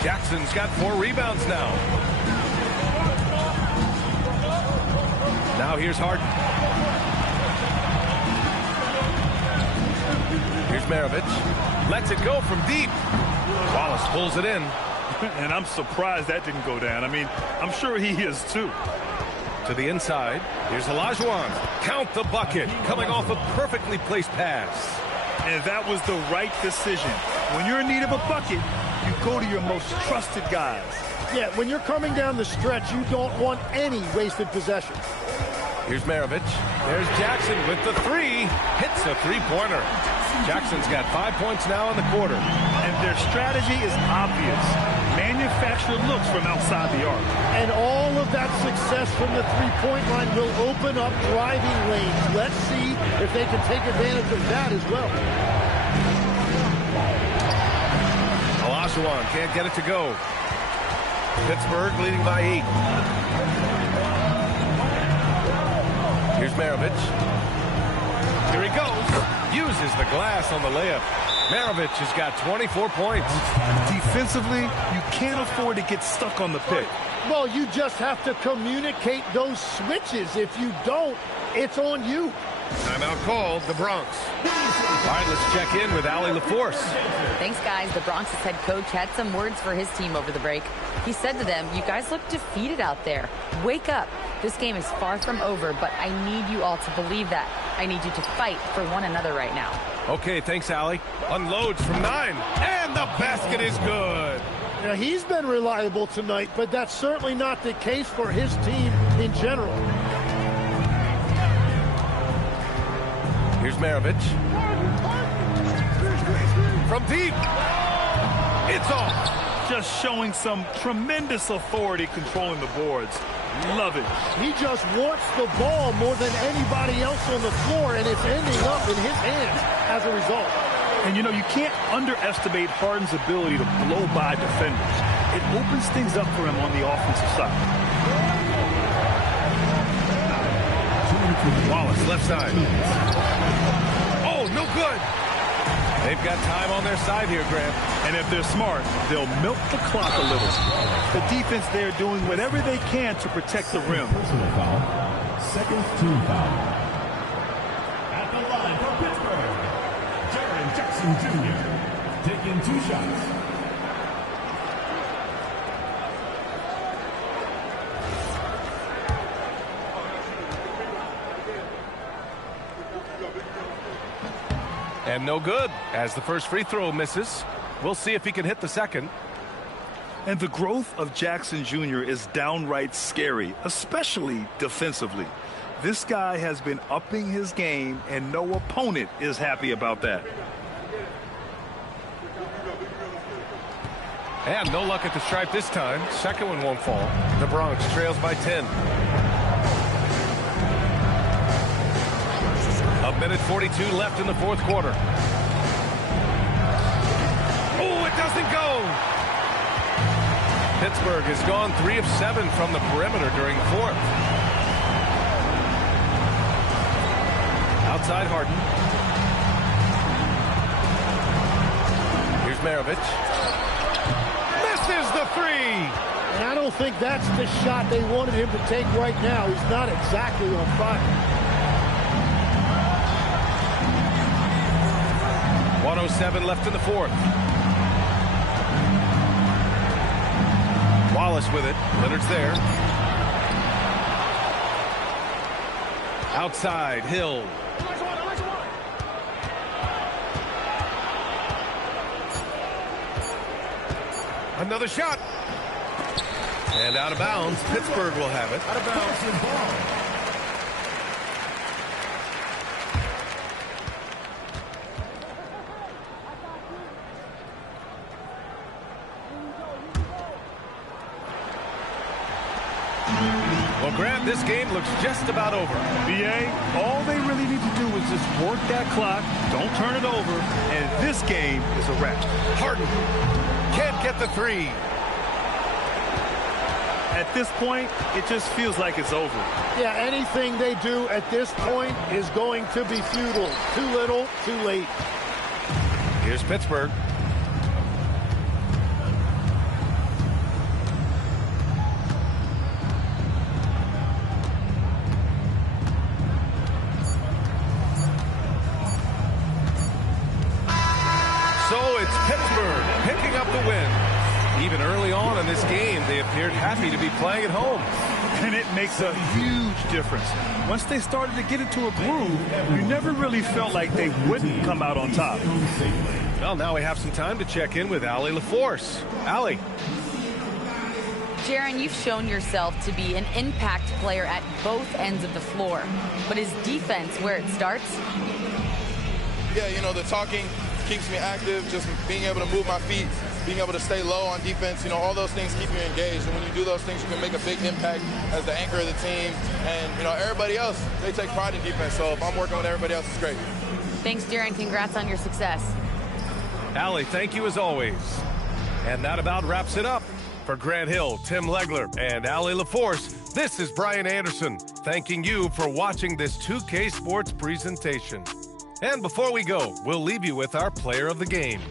Jackson's got 4 rebounds now. Now here's Harden. Here's Maravich. Lets it go from deep. Wallace pulls it in. And I'm surprised that didn't go down. I mean, I'm sure he is too. To the inside. Here's Olajuwon. Count the bucket. Coming off a perfectly placed pass. And that was the right decision. When you're in need of a bucket, you go to your most trusted guys. Yeah, when you're coming down the stretch, you don't want any wasted possessions. Here's Maravich. There's Jackson with the three. Hits a three-pointer. Jackson's got 5 points now in the quarter. And their strategy is obvious. Manufacture looks from outside the arc. And all of that success from the three-point line will open up driving lanes. Let's see if they can take advantage of that as well. Olajuwon can't get it to go. Pittsburgh leading by 8. Here's Maravich. Here he goes. Uses the glass on the layup. Maravich has got 24 points. Defensively, you can't afford to get stuck on the pick. Well, you just have to communicate those switches. If you don't, it's on you. Timeout called, the Bronx. All right, let's check in with Allie LaForce. Thanks, guys. The Bronx's head coach had some words for his team over the break. He said to them, "You guys look defeated out there. Wake up. This game is far from over, but I need you all to believe that. I need you to fight for one another right now." Okay, thanks, Allie. Unloads from 9, and the basket is good. Now, he's been reliable tonight, but that's certainly not the case for his team in general. Here's Maravich. From deep. It's off. Just showing some tremendous authority controlling the boards. Love it. He just wants the ball more than anybody else on the floor, and it's ending up in his hands as a result. And, you know, you can't underestimate Harden's ability to blow by defenders. It opens things up for him on the offensive side. Wallace, left side. Oh, no good. They've got time on their side here, Grant. And if they're smart, they'll milk the clock a little. The defense there doing whatever they can to protect the rim. Personal foul. Second team foul. At the line for Pittsburgh, Jaren Jackson Jr. taking 2 shots. And no good, as the first free throw misses. We'll see if he can hit the second. And the growth of Jackson Jr. is downright scary, especially defensively. This guy has been upping his game, and no opponent is happy about that. And no luck at the stripe this time. Second one won't fall. The Bronx trails by 10. A minute 42 left in the fourth quarter. Oh, it doesn't go. Pittsburgh has gone 3 of 7 from the perimeter during the fourth. Outside Harden. Here's Maravich. Misses the 3. And I don't think that's the shot they wanted him to take right now. He's not exactly on fire. 1:07 left in the fourth. Wallace with it. Leonard's there. Outside, Hill. Another shot. And out of bounds. Pittsburgh will have it. Out of bounds. Well, Grant, this game looks just about over. BA, all they really need to do is just work that clock, don't turn it over, and this game is a wrap. Harden can't get the 3. At this point, it just feels like it's over. Yeah, anything they do at this point is going to be futile. Too little, too late. Here's Pittsburgh. They appeared happy to be playing at home. And it makes a huge difference. Once they started to get into a groove, you never really felt like they wouldn't come out on top. Well, now we have some time to check in with Allie LaForce. Allie. Jaron, you've shown yourself to be an impact player at both ends of the floor. But is defense where it starts? Yeah, you know, the talking keeps me active, just being able to move my feet, being able to stay low on defense, you know, all those things keep you engaged. And when you do those things, you can make a big impact as the anchor of the team. And, you know, everybody else, they take pride in defense. So if I'm working with everybody else, it's great. Thanks, Jaron. Congrats on your success. Allie, thank you as always. And that about wraps it up. For Grant Hill, Tim Legler, and Allie LaForce, this is Brian Anderson, thanking you for watching this 2K Sports presentation. And before we go, we'll leave you with our player of the game.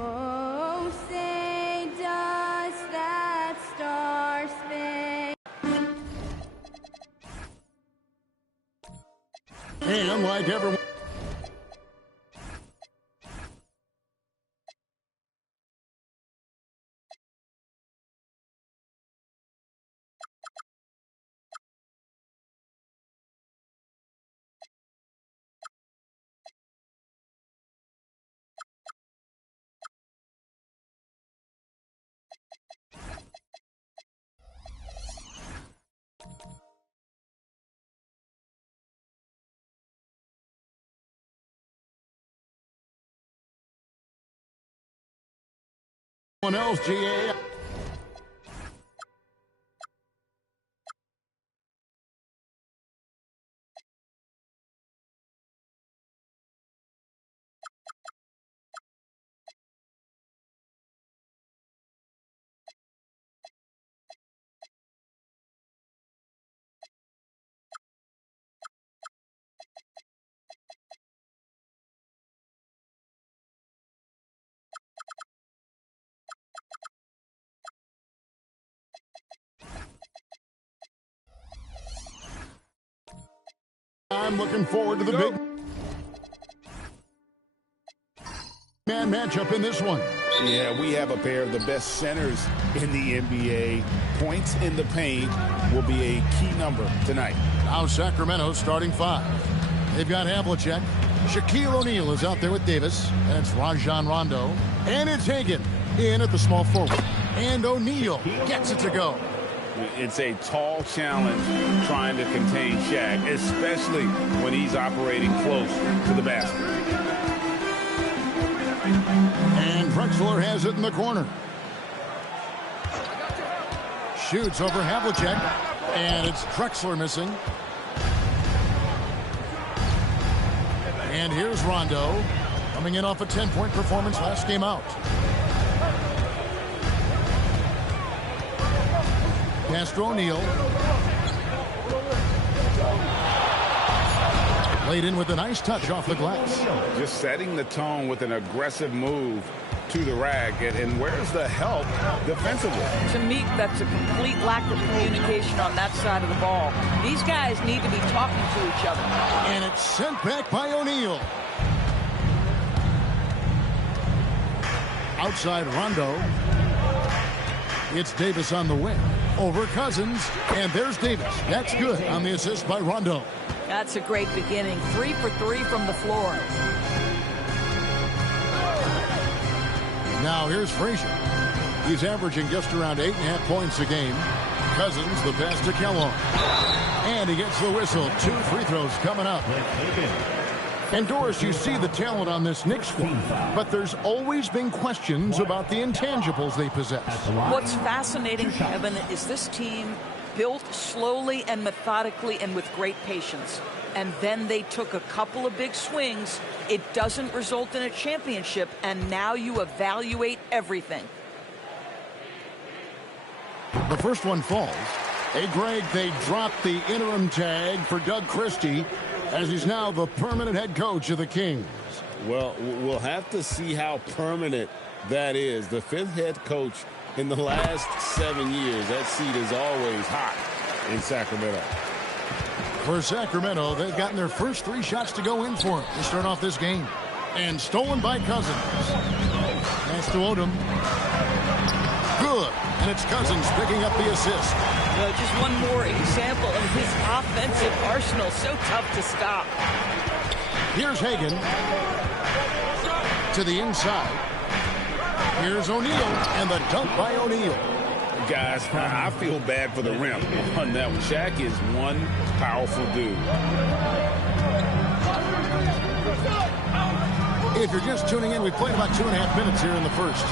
Oh, say does that star spin? And like everyone. Else, GA. I'm looking forward to the big man matchup in this one. Yeah, we have a pair of the best centers in the NBA. Points in the paint will be a key number tonight. Now Sacramento starting five. They've got Havlicek. Shaquille O'Neal is out there with Davis. That's Rajon Rondo. And it's Hagan in at the small forward. And O'Neal gets it to go. It's a tall challenge trying to contain Shaq, especially when he's operating close to the basket. And Drexler has it in the corner. Shoots over Havlicek. And it's Drexler missing. And here's Rondo, coming in off a 10-point performance last game out. Pass to O'Neal. Played in with a nice touch off the glass. Just setting the tone with an aggressive move to the rack. And where's the help defensively? To me, that's a complete lack of communication on that side of the ball. These guys need to be talking to each other. And it's sent back by O'Neal. Outside Rondo. It's Davis on the wing. Over Cousins. And there's Davis. That's good on the assist by Rondo. That's a great beginning. 3 for 3 from the floor. Now here's Frazier. He's averaging just around 8.5 points a game. Cousins, the pass to Kellogg. And he gets the whistle. 2 free throws coming up. And Doris, you see the talent on this Knicks squad, but there's always been questions about the intangibles they possess. What's fascinating, Kevin, is this team built slowly and methodically and with great patience. And then they took a couple of big swings. It doesn't result in a championship, and now you evaluate everything. The first one falls. Hey, Greg, they dropped the interim tag for Doug Christie, as he's now the permanent head coach of the Kings. Well, we'll have to see how permanent that is. The 5th head coach in the last 7 years. That seat is always hot in Sacramento. For Sacramento, they've gotten their first 3 shots to go in for him to start off this game. And stolen by Cousins. Pass to Odom. Good. And it's Cousins picking up the assist. Just one more example of his offensive arsenal. So tough to stop. Here's Hagan. To the inside. Here's O'Neal. And the dunk by O'Neal. Guys, I feel bad for the rim on that one. Shaq is one powerful dude. If you're just tuning in, we played about 2.5 minutes here in the first.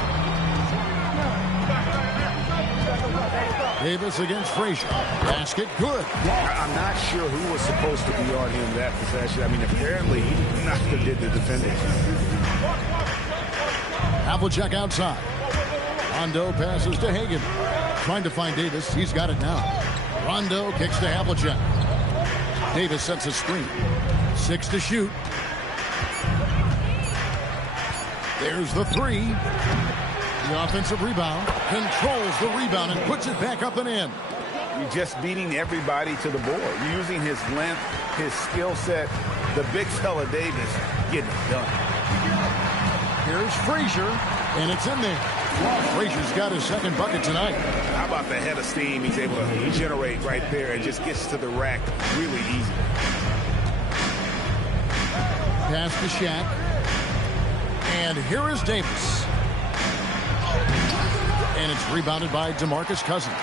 Davis against Frazier. Basket good. I'm not sure who was supposed to be on him that possession. I mean, apparently Knocker did the defending. Havlicek outside. Rondo passes to Hagan. Trying to find Davis. He's got it now. Rondo kicks to Havlicek. Davis sets a screen. 6 to shoot. There's the 3. The offensive rebound. Controls the rebound and puts it back up and in. You're just beating everybody to the board. Using his length, his skill set. The big fella Davis getting it done. Here's Frazier, and it's in there. Frazier's got his second bucket tonight. How about the head of steam he's able to generate right there and just gets to the rack really easy. Pass to Shaq. And here is Davis. And it's rebounded by DeMarcus Cousins.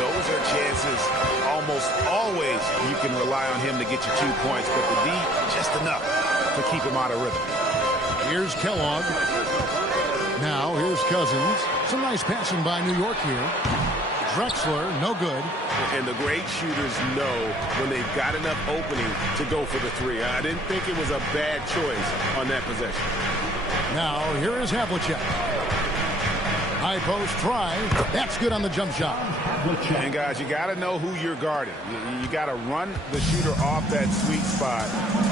Those are chances almost always you can rely on him to get you 2 points, but the D, just enough to keep him out of rhythm. Here's Kellogg. Now here's Cousins. Some nice passing by New York here. Drexler, no good. And the great shooters know when they've got enough opening to go for the 3. I didn't think it was a bad choice on that possession. Now here is Havlicek. High post try. That's good on the jump shot. And guys, you got to know who you're guarding. You got to run the shooter off that sweet spot.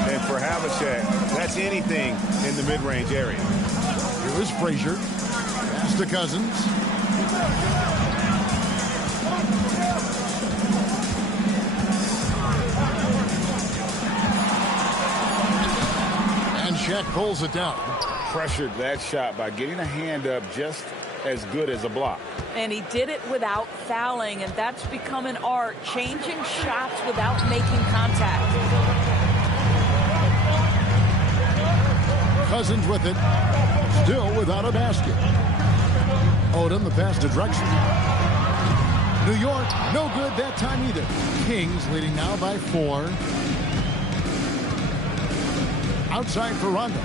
And for Havlicek, that's anything in the mid-range area. Here is Frazier. Pass to Cousins. Havlicek pulls it down. Pressured that shot by getting a hand up just as good as a block. And he did it without fouling, and that's become an art, changing shots without making contact. Cousins with it, still without a basket. Odom, the pass to Drexler. New York, no good that time either. Kings leading now by 4. Outside for Rondo.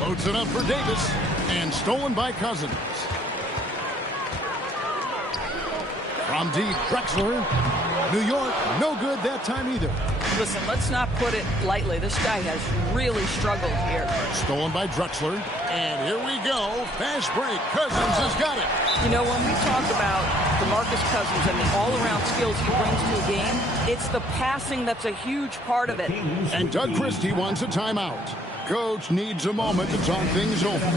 Loads it up for Davis, and stolen by Cousins. From deep, Drexler. New York, no good that time either. Listen, let's not put it lightly. This guy has really struggled here. Stolen by Drexler. And here we go. Fast break. Cousins has got it. You know, when we talk about DeMarcus Cousins and the all-around skills he brings to a game, it's the passing that's a huge part of it. And Doug Christie wants a timeout. Coach needs a moment to talk things over.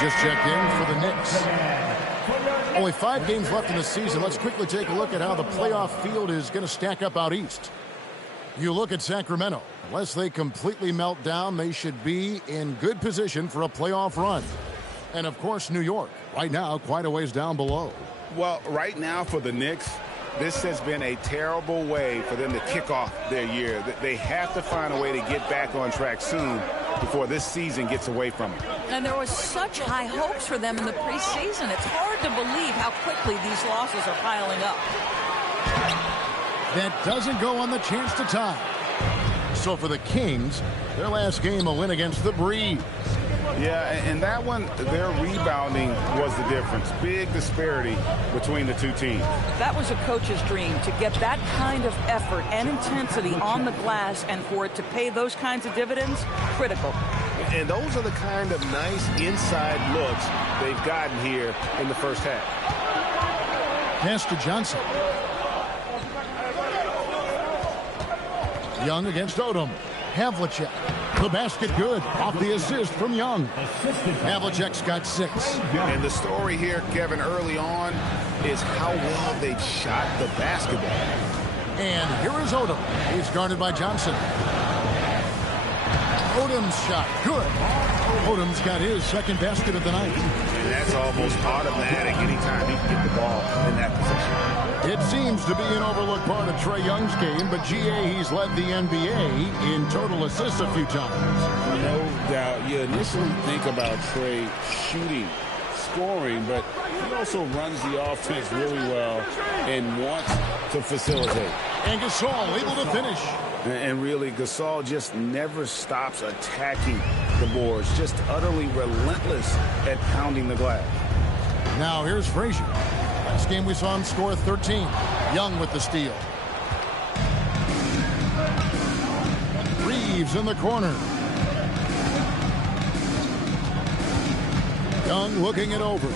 Just checked in for the Knicks. Only 5 games left in the season. Let's quickly take a look at how the playoff field is going to stack up out east. You look at Sacramento. Unless they completely melt down, they should be in good position for a playoff run. And, of course, New York. Right now, quite a ways down below. Well, right now for the Knicks, this has been a terrible way for them to kick off their year. They have to find a way to get back on track soon before this season gets away from them. And there was such high hopes for them in the preseason. It's hard to believe how quickly these losses are piling up. That doesn't go on the chance to tie. So for the Kings, their last game a win against the Breeze. Yeah, and that one, their rebounding was the difference. Big disparity between the two teams. That was a coach's dream, to get that kind of effort and intensity on the glass, and for it to pay those kinds of dividends, critical. And those are the kind of nice inside looks they've gotten here in the first half. Pass to Johnson. Young against Odom. Havlicek. The basket good. Off the assist from Young. Havlicek's got 6. And the story here, Kevin, early on is how well they've shot the basketball. And here is Odom. He's guarded by Johnson. Odom's shot. Good. Odom's got his second basket of the night. And that's almost automatic anytime he can get the ball in that position. It seems to be an overlooked part of Trae Young's game, but GA, he's led the NBA in total assists a few times. No doubt. You initially think about Trae shooting, scoring, but he also runs the offense really well and wants to facilitate. And Gasol able to finish. And really, Gasol just never stops attacking the boards, just utterly relentless at pounding the glass. Now here's Frazier. Last game we saw him score 13. Young with the steal. Reeves in the corner. Young looking it over.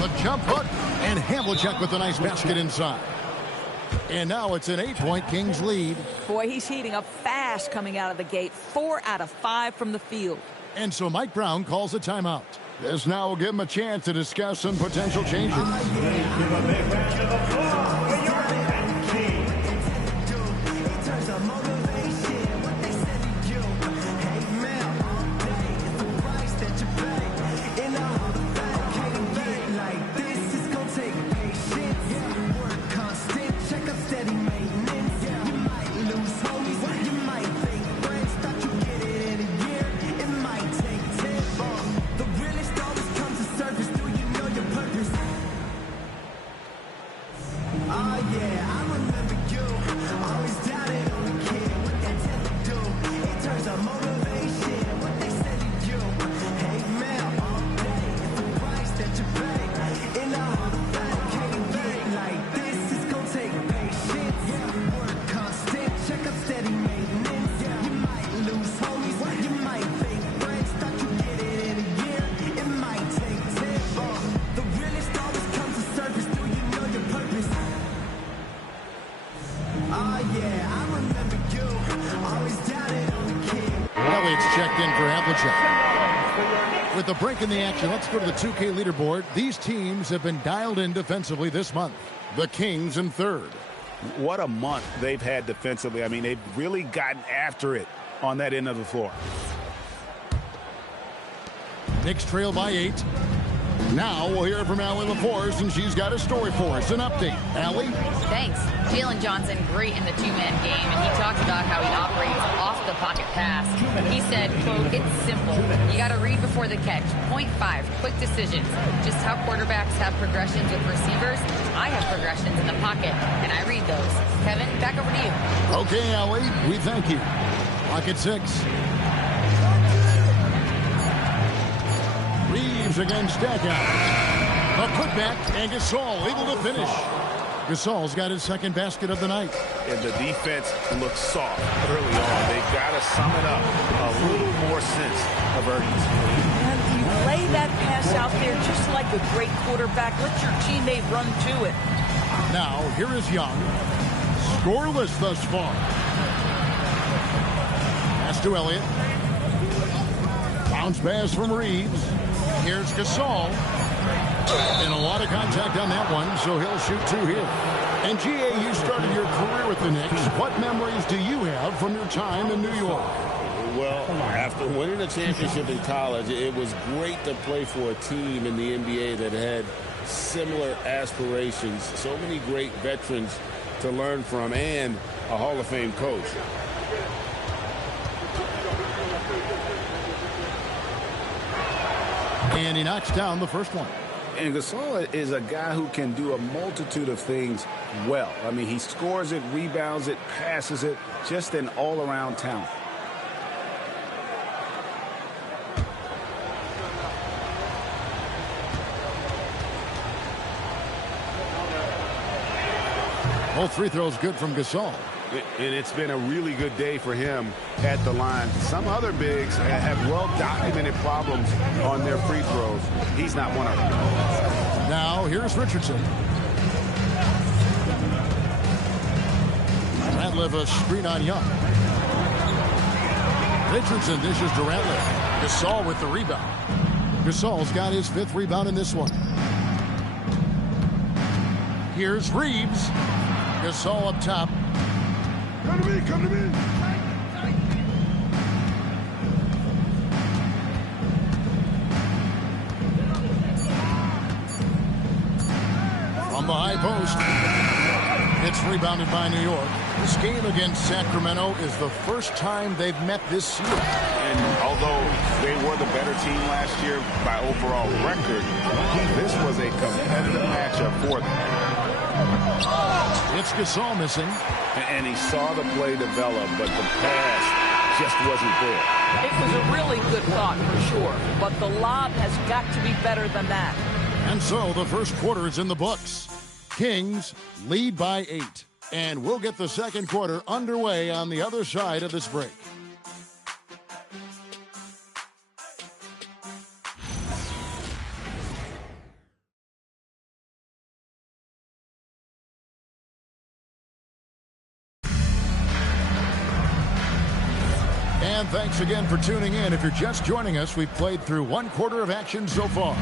The jump hook, and Havlicek with a nice basket inside. And now it's an 8-point Kings lead. Boy, he's heating up fast coming out of the gate. 4 out of 5 from the field. And so Mike Brown calls a timeout. This now will give him a chance to discuss some potential changes. checked in for Havlicek. With the break in the action, let's go to the 2K leaderboard. These teams have been dialed in defensively this month. The Kings in third. What a month they've had defensively. I mean, they've really gotten after it on that end of the floor. Knicks trail by 8. Now we'll hear from Allie LaForce, and she's got a story for us. An update. Allie? Thanks. Jalen Johnson, great in the two-man game, and he talked about how he operates off the pocket pass. He said, quote, "It's simple. You got to read before the catch. Point 5, quick decisions. Just how quarterbacks have progressions with receivers, I have progressions in the pocket, and I read those." Kevin, back over to you. Okay, Allie, we thank you. Pocket 6. Reeves against Stackhouse. A putback, and Gasol able to finish. Gasol's got his second basket of the night. And the defense looks soft early on. They've got to sum it up. A little more sense of urgency. And you lay that pass out there just like a great quarterback. Let your teammate run to it. Now, here is Young. Scoreless thus far. Pass to Elliott. Bounce pass from Reeves. Here's Gasol. And a lot of contact on that one, so he'll shoot 2 here. And G.A., you started your career with the Knicks. What memories do you have from your time in New York? Well, after winning a championship in college, it was great to play for a team in the NBA that had similar aspirations. So many great veterans to learn from, and a Hall of Fame coach. And he knocks down the first one. And Gasol is a guy who can do a multitude of things well. I mean, he scores it, rebounds it, passes it, just an all-around talent. Both free throws good from Gasol. And it's been a really good day for him at the line. Some other bigs have well-documented problems on their free throws. He's not one of them. Now, here's Richardson. Ratliff a screen on Young. Richardson dishes to Ratliff. Gasol with the rebound. Gasol's got his 5th rebound in this one. Here's Reeves. Gasol up top. Come to me, come to me. From the high post. It's rebounded by New York. This game against Sacramento is the first time they've met this year. And although they were the better team last year by overall record, this was a competitive matchup for them. It's Gasol missing. And he saw the play develop, but the pass just wasn't there. It was a really good thought for sure, but the lob has got to be better than that. And so the first quarter is in the books. Kings lead by 8. And we'll get the second quarter underway on the other side of this break. And thanks again for tuning in. If you're just joining us, we've played through 1 quarter of action so far.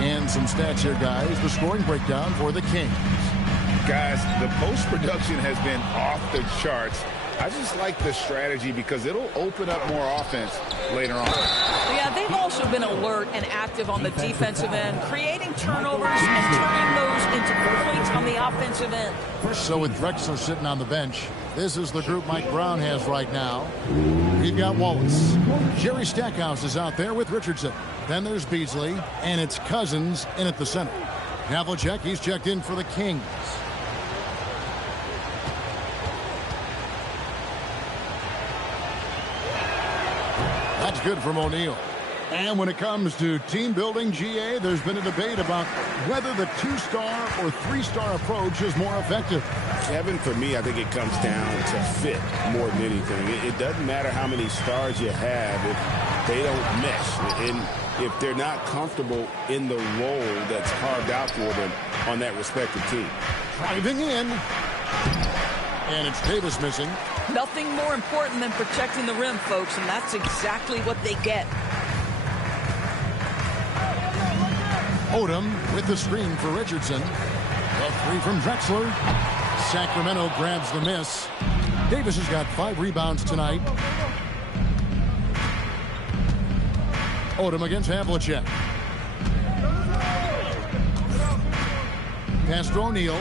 And some stats here, guys. The scoring breakdown for the Kings. Guys, the post-production has been off the charts. I just like the strategy because it'll open up more offense later on. Yeah, they've also been alert and active on the defensive end, creating turnovers and turning those into points on the offensive end. So with Drexler sitting on the bench, this is the group Mike Brown has right now. We've got Wallace. Jerry Stackhouse is out there with Richardson. Then there's Beasley, and it's Cousins in at the center. Havlicek, he's checked in for the Kings. That's good from O'Neal. And when it comes to team building, GA, there's been a debate about whether the 2-star or 3-star approach is more effective. Kevin, for me, I think it comes down to fit more than anything. It doesn't matter how many stars you have if they don't mesh. And if they're not comfortable in the role that's carved out for them on that respective team. Driving in. And it's Davis missing. Nothing more important than protecting the rim, folks, and that's exactly what they get. Odom with the screen for Richardson. A three from Drexler. Sacramento grabs the miss. Davis has got 5 rebounds tonight. Odom against Havlicek. Pass to O'Neal.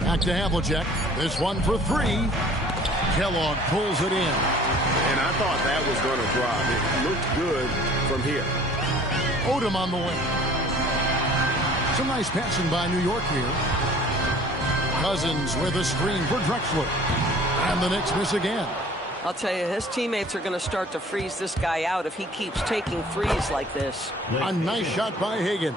Back to Havlicek. This one for 3. Kellogg pulls it in. And I thought that was going to drop. It looked good from here. Odom on the wing. Some nice passing by New York here. Cousins with a screen for Drexler. And the Knicks miss again. I'll tell you, his teammates are going to start to freeze this guy out if he keeps taking threes like this. A nice shot by Hagan.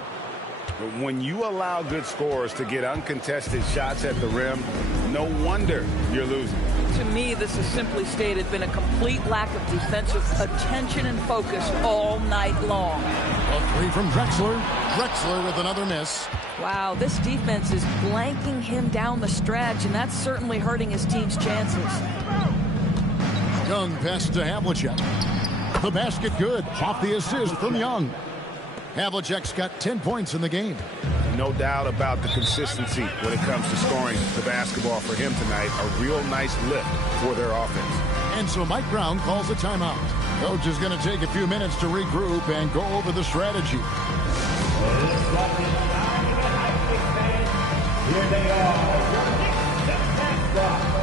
When you allow good scorers to get uncontested shots at the rim, no wonder you're losing. To me, this has simply stated been a complete lack of defensive attention and focus all night long. A 3 from Drexler. Drexler with another miss. Wow, this defense is blanking him down the stretch, and that's certainly hurting his team's chances. Young pass to Havlicek. The basket good. Off the assist from Young. Havlicek's got 10 points in the game. No doubt about the consistency when it comes to scoring the basketball for him tonight. A real nice lift for their offense. And so Mike Brown calls a timeout. Coach is going to take a few minutes to regroup and go over the strategy. Here they are. The mascot.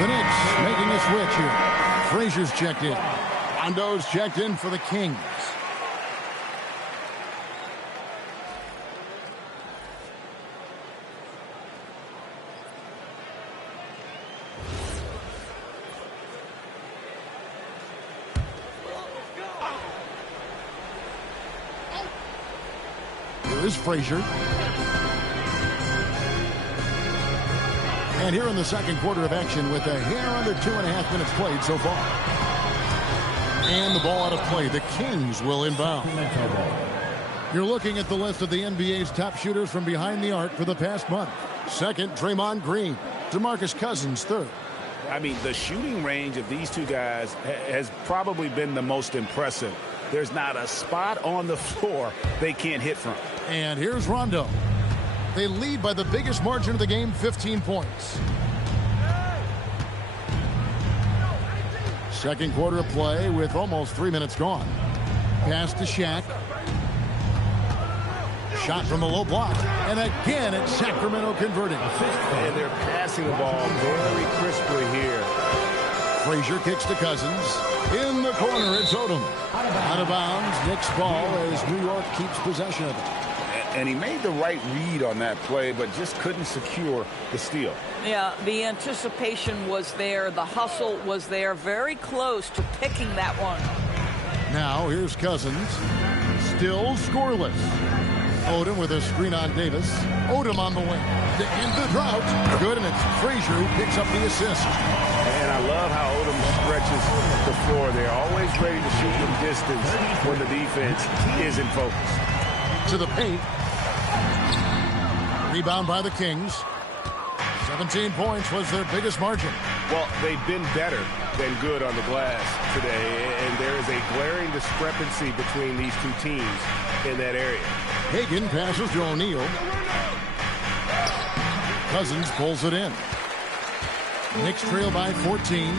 The Knicks making a switch here. Frazier's checked in. Rondo's checked in for the Kings. Here is Frazier. And here in the second quarter of action with a hair under 2.5 minutes played so far. And the ball out of play. The Kings will inbound. You're looking at the list of the NBA's top shooters from behind the arc for the past month. Second, Draymond Green. DeMarcus Cousins, third. I mean, the shooting range of these two guys has probably been the most impressive. There's not a spot on the floor they can't hit from. And here's Rondo. They lead by the biggest margin of the game, 15 points. Second quarter of play with almost 3 minutes gone. Pass to Shaq. Shot from the low block. And again, it's Sacramento converting. And they're passing the ball very crisply here. Frazier kicks to Cousins. In the corner, it's Odom. Out of bounds, Knicks ball as New York keeps possession of it. And he made the right read on that play, but just couldn't secure the steal. Yeah, the anticipation was there. The hustle was there. Very close to picking that one. Now, here's Cousins. Still scoreless. Odom with a screen on Davis. Odom on the wing. To end the drought. Good, and it's Frazier who picks up the assist. And I love how Odom stretches the floor. They're always ready to shoot from distance when the defense isn't focused. To the paint. Rebound by the Kings. 17 points was their biggest margin. Well, they've been better than good on the glass today, and there is a glaring discrepancy between these two teams in that area. Hagan passes to O'Neal. Cousins pulls it in. Knicks trail by 14. And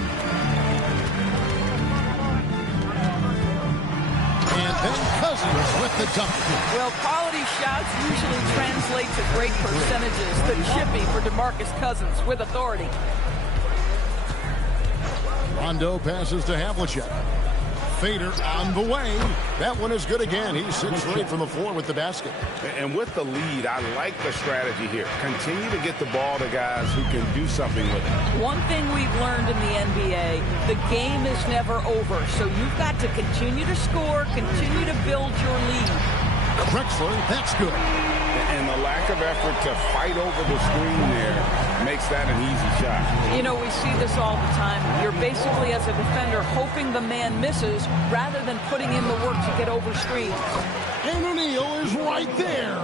then Cousins with the dunk. Well, quality shots usually translate to great percentages. The chippy for DeMarcus Cousins with authority. Rondo passes to Havlicek. Fader on the way. That one is good again. He's 6 for 8 from the floor with the basket. And with the lead, I like the strategy here. Continue to get the ball to guys who can do something with it. One thing we've learned in the NBA, the game is never over. So you've got to continue to score, continue to build your lead. Drexler, that's good. And the lack of effort to fight over the screen there makes that an easy shot. You know, we see this all the time. You're basically, as a defender, hoping the man misses rather than putting in the work to get over screens. And O'Neal is right there.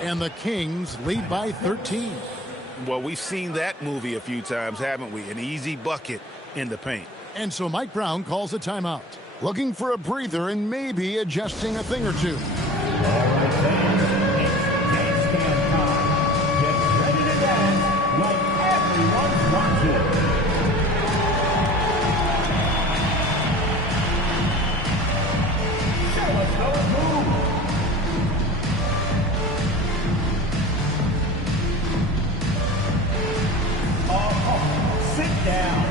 And the Kings lead by 13. Well, we've seen that movie a few times, haven't we? An easy bucket in the paint. And so Mike Brown calls a timeout. Looking for a breather and maybe adjusting a thing or two. All right, fans, it's dance time. Get ready to dance like everyone's watching. Show us those moves. Oh, sit down.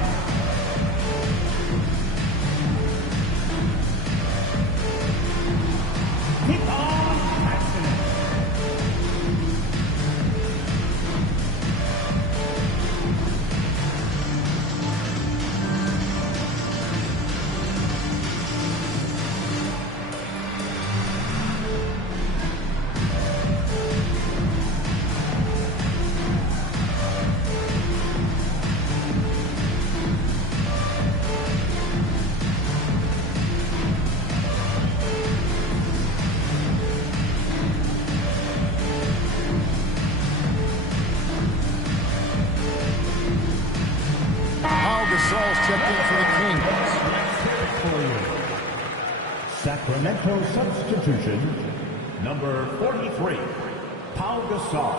Keep on passing it. Gasol's checked in for the Kings. Sacramento substitution, number 43, Pau Gasol.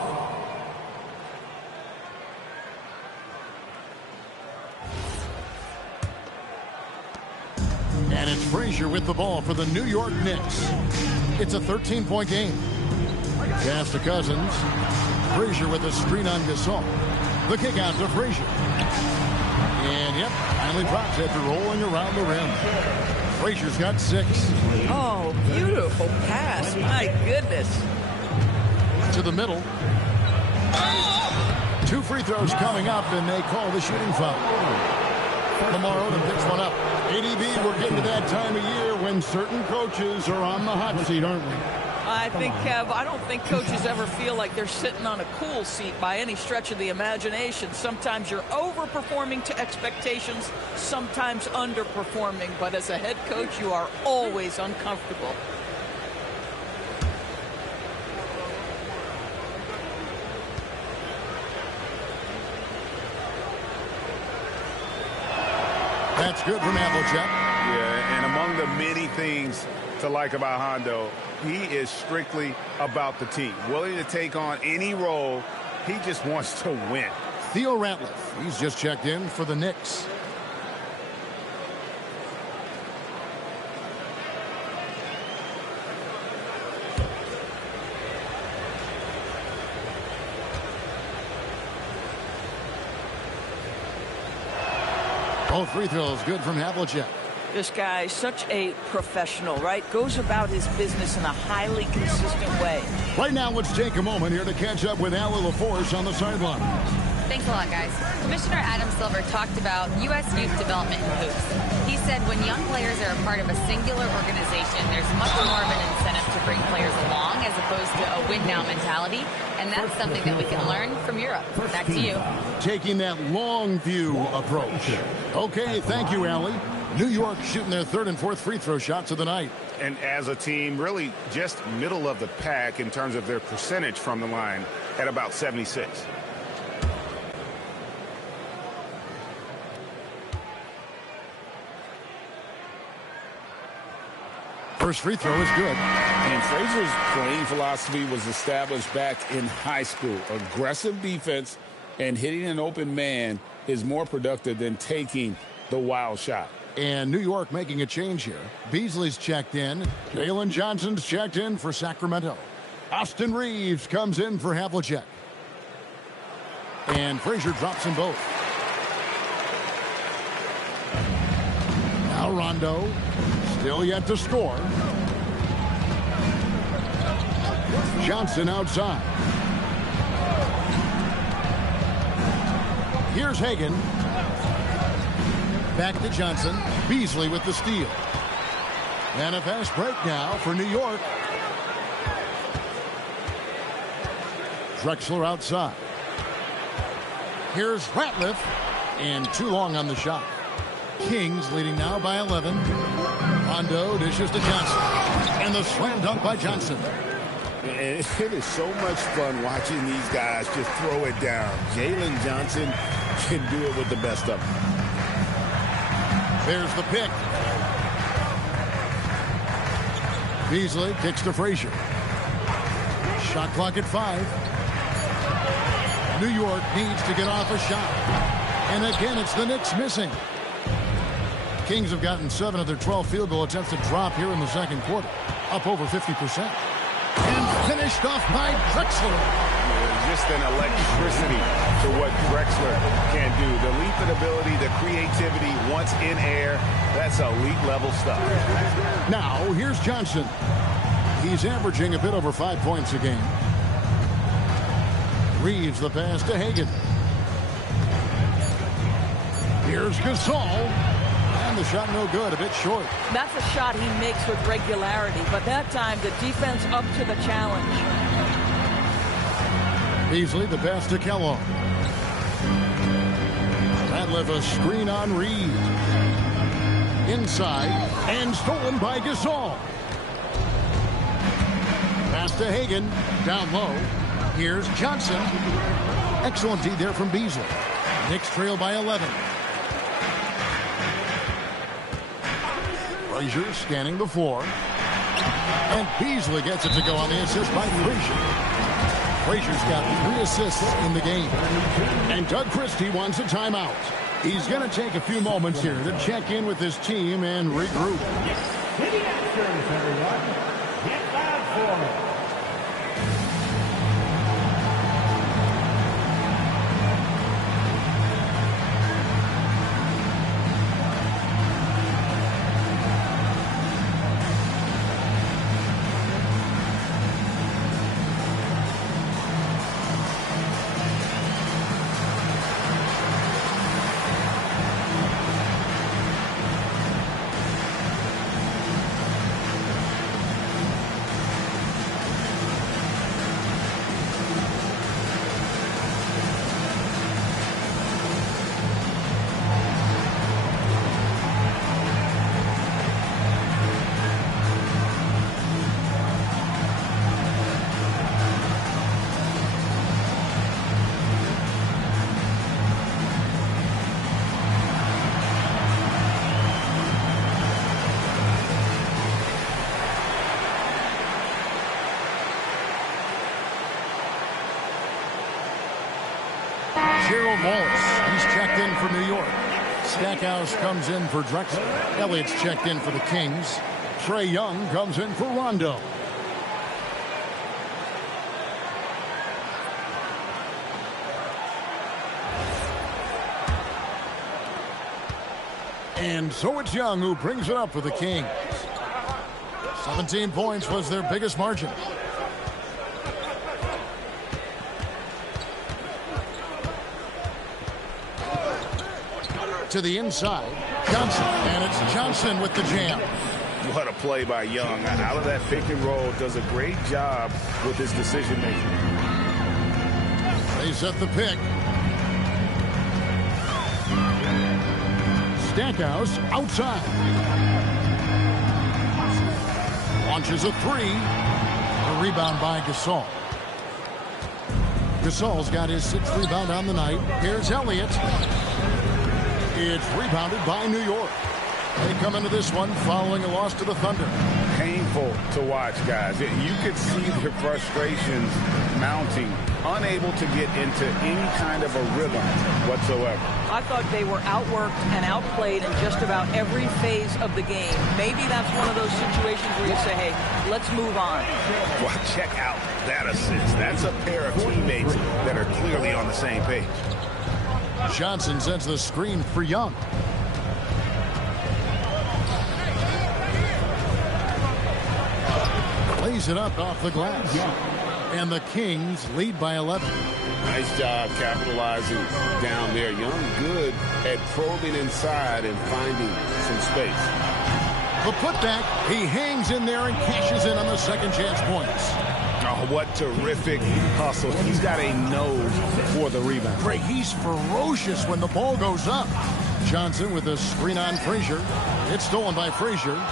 And it's Frazier with the ball for the New York Knicks. It's a 13-point game. Pass to Cousins. Frazier with a screen on Gasol. The kick out to Frazier. And, yep, finally drops after rolling around the rim. Frazier's got 6. Oh, beautiful pass. My goodness. To the middle. 2 free throws coming up, and they call the shooting foul. Lamar Odom picks one up. ADB, we're getting to that time of year when certain coaches are on the hot seat, aren't we? I think, Kev, I don't think coaches ever feel like they're sitting on a cool seat by any stretch of the imagination. Sometimes you're overperforming to expectations, sometimes underperforming. But as a head coach, you are always uncomfortable. That's good from Havlicek. Yeah, and among the many things to like about Hondo, he is strictly about the team. Willing to take on any role. He just wants to win. Theo Ratliff, he's just checked in for the Knicks. Both free throws good from Havlicek. This guy, such a professional, right? Goes about his business in a highly consistent way. Right now, let's take a moment here to catch up with Allie LaForce on the sideline. Thanks a lot, guys. Commissioner Adam Silver talked about U.S. youth development in hoops. He said when young players are a part of a singular organization, there's much more of an incentive to bring players along as opposed to a win-now mentality, and that's something that we can learn from Europe. Back to you. Taking that long view approach. Okay, thank you, Allie. New York shooting their 3rd and 4th free throw shots of the night. And as a team, really just middle of the pack in terms of their percentage from the line at about 76. First free throw is good. And Frazier's playing philosophy was established back in high school. Aggressive defense and hitting an open man is more productive than taking the wild shot. And New York making a change here. Beasley's checked in. Jalen Johnson's checked in for Sacramento. Austin Reeves comes in for Havlicek. And Frazier drops them both. Now Rondo. Still yet to score. Johnson outside. Here's Hagan. Back to Johnson. Beasley with the steal. And a fast break now for New York. Drexler outside. Here's Ratliff. And too long on the shot. Kings leading now by 11. Rondo dishes to Johnson. And the slam dunk by Johnson. It is so much fun watching these guys just throw it down. Jalen Johnson can do it with the best of them. There's the pick. Beasley kicks to Frazier. Shot clock at 5. New York needs to get off a shot. And again, it's the Knicks missing. Kings have gotten 7 of their 12 field goal attempts to drop here in the second quarter. Up over 50%. And finished off by Drexler. Just an electricity to what Drexler can do. The leaping ability, the creativity once in air, that's elite level stuff. Now, here's Johnson. He's averaging a bit over 5 points a game. Reeves the pass to Hagan. Here's Gasol. And the shot no good, a bit short. That's a shot he makes with regularity, but that time the defense up to the challenge. Beasley the pass to Kellogg. Ratliff a screen on Reed. Inside and stolen by Gasol. Pass to Hagan. Down low. Here's Johnson. Excellent D there from Beasley. Knicks trail by 11. Frazier scanning the floor. And Beasley gets it to go on the assist by Frazier. Frazier's got 3 assists in the game. And Doug Christie wants a timeout. He's going to take a few moments here to check in with his team and regroup. Wallace, he's checked in for New York. Stackhouse comes in for Drexler. Elliott's checked in for the Kings. Trae Young comes in for Rondo. And so it's Young who brings it up for the Kings. 17 points was their biggest margin. To the inside, Johnson, and it's Johnson with the jam. What a play by Young. Out of that pick and roll, does a great job with his decision making. They set the pick. Stackhouse outside. Launches a 3. A rebound by Gasol. Gasol's got his 6th rebound on the night. Here's Elliott. It's rebounded by New York. They come into this one following a loss to the Thunder. painful to watch, guys. You could see their frustrations mounting, unable to get into any kind of a rhythm whatsoever. I thought they were outworked and outplayed in just about every phase of the game. Maybe that's one of those situations where you say, hey, let's move on. Well, check out that assist. That's a pair of teammates that are clearly on the same page. Johnson sends the screen for Young. Plays it up off the glass. And the Kings lead by 11. Nice job capitalizing down there. Young good at probing inside and finding some space. The putback, he hangs in there and cashes in on the second chance points. Oh, what terrific hustle. He's got a nose for the rebound. Greg, he's ferocious when the ball goes up. Johnson with a screen on Frazier. It's stolen by Frazier.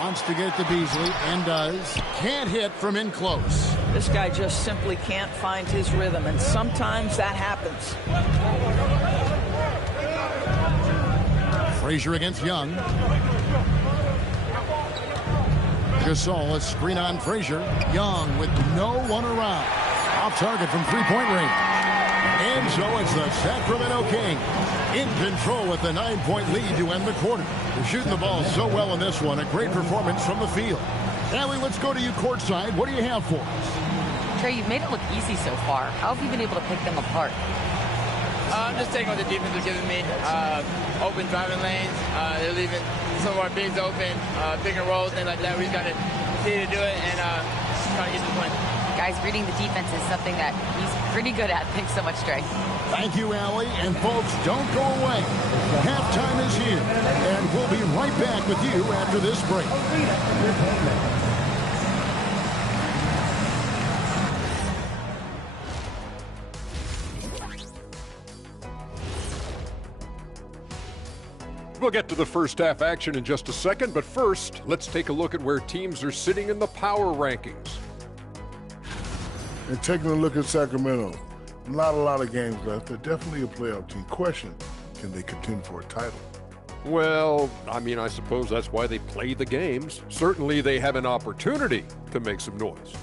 Wants to get it to Beasley and does. Can't hit from in close. This guy just simply can't find his rhythm, and sometimes that happens. Frazier against Young. Gasol, a screen on Frazier. Young with no one around. Off target from three-point range. And so it's the Sacramento Kings in control with the 9-point lead to end the quarter. They're shooting the ball so well in this one. A great performance from the field. Allie, let's go to you courtside. What do you have for us? Trey, you've made it look easy so far. How have you been able to pick them apart? I'm just taking what the defense is giving me. Open driving lanes. They're leaving some of our bigs open. Pick and rolls, things like that. We just got to continue to do it and try to get to the point. Guys, reading the defense is something that he's pretty good at. Thanks so much, Trey. Thank you, Allie. And folks, don't go away. Halftime is here. And we'll be right back with you after this break. We'll get to the first half action in just a second, but first, let's take a look at where teams are sitting in the power rankings. And taking a look at Sacramento, not a lot of games left. They're definitely a playoff team. Question, can they contend for a title? Well, I mean, I suppose that's why they play the games. Certainly they have an opportunity to make some noise.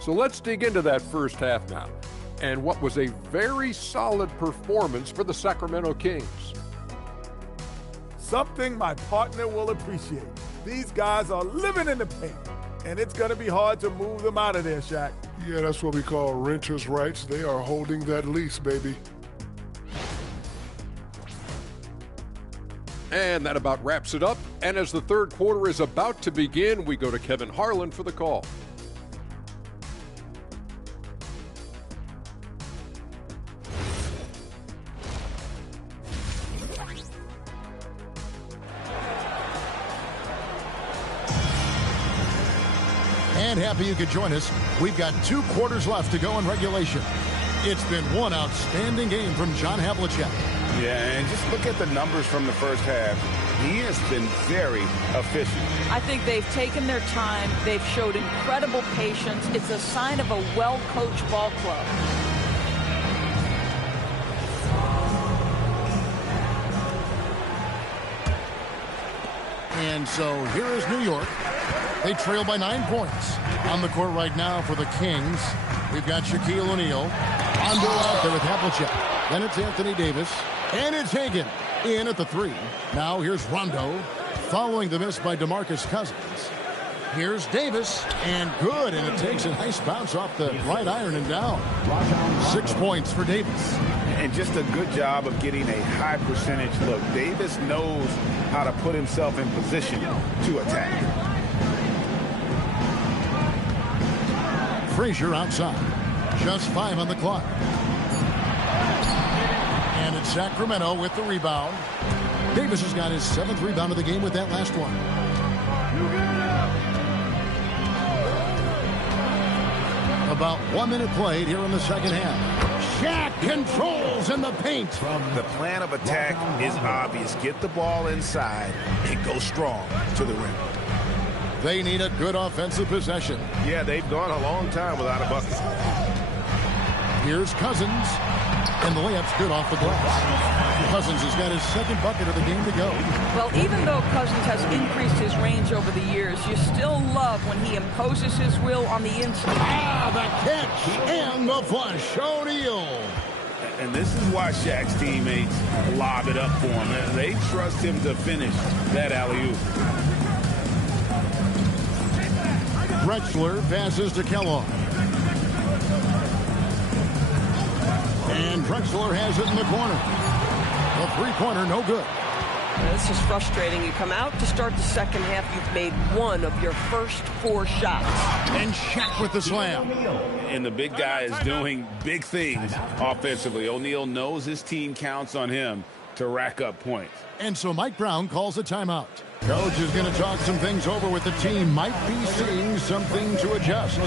So let's dig into that first half now, and what was a very solid performance for the Sacramento Kings. Something my partner will appreciate. These guys are living in the paint, and it's going to be hard to move them out of there, Shaq. Yeah, that's what we call renters' rights. They are holding that lease, baby. And that about wraps it up. And as the third quarter is about to begin, we go to Kevin Harlan for the call. And happy you could join us. We've got 2 quarters left to go in regulation. It's been one outstanding game from John Havlicek. Yeah, and just look at the numbers from the first half. He has been very efficient. I think they've taken their time. They've showed incredible patience. It's a sign of a well-coached ball club. And so here is New York. They trail by 9 points. On the court right now for the Kings, we've got Shaquille O'Neal. Rondo out there with Havlicek. Then it's Anthony Davis. And it's Hagan in at the 3. Now here's Rondo, following the miss by DeMarcus Cousins. Here's Davis, and good, and it takes a nice bounce off the right iron and down. 6 points for Davis. And just a good job of getting a high percentage look. Davis knows how to put himself in position to attack. Frazier outside. Just 5 on the clock. And it's Sacramento with the rebound. Davis has got his 7th rebound of the game with that last one. About 1 minute played here in the second half. Shaq controls in the paint. The plan of attack is obvious. Get the ball inside and go strong to the rim. They need a good offensive possession. Yeah, they've gone a long time without a bucket. Here's Cousins. And the layup's good off the glass. Cousins has got his second bucket of the game to go. Well, even though Cousins has increased his range over the years, you still love when he imposes his will on the inside. Ah, the catch and the flush. O'Neal. And this is why Shaq's teammates lob it up for him. They trust him to finish that alley-oop. Drexler passes to Kellogg. And Drexler has it in the corner. The three-pointer, no good. This is frustrating. You come out to start the second half, you've made one of your first 4 shots. And Shaq with the slam. And the big guy is doing big things offensively. O'Neal knows his team counts on him to rack up points. And so Mike Brown calls a timeout. Coach is going to talk some things over with the team. Might be seeing something to adjust.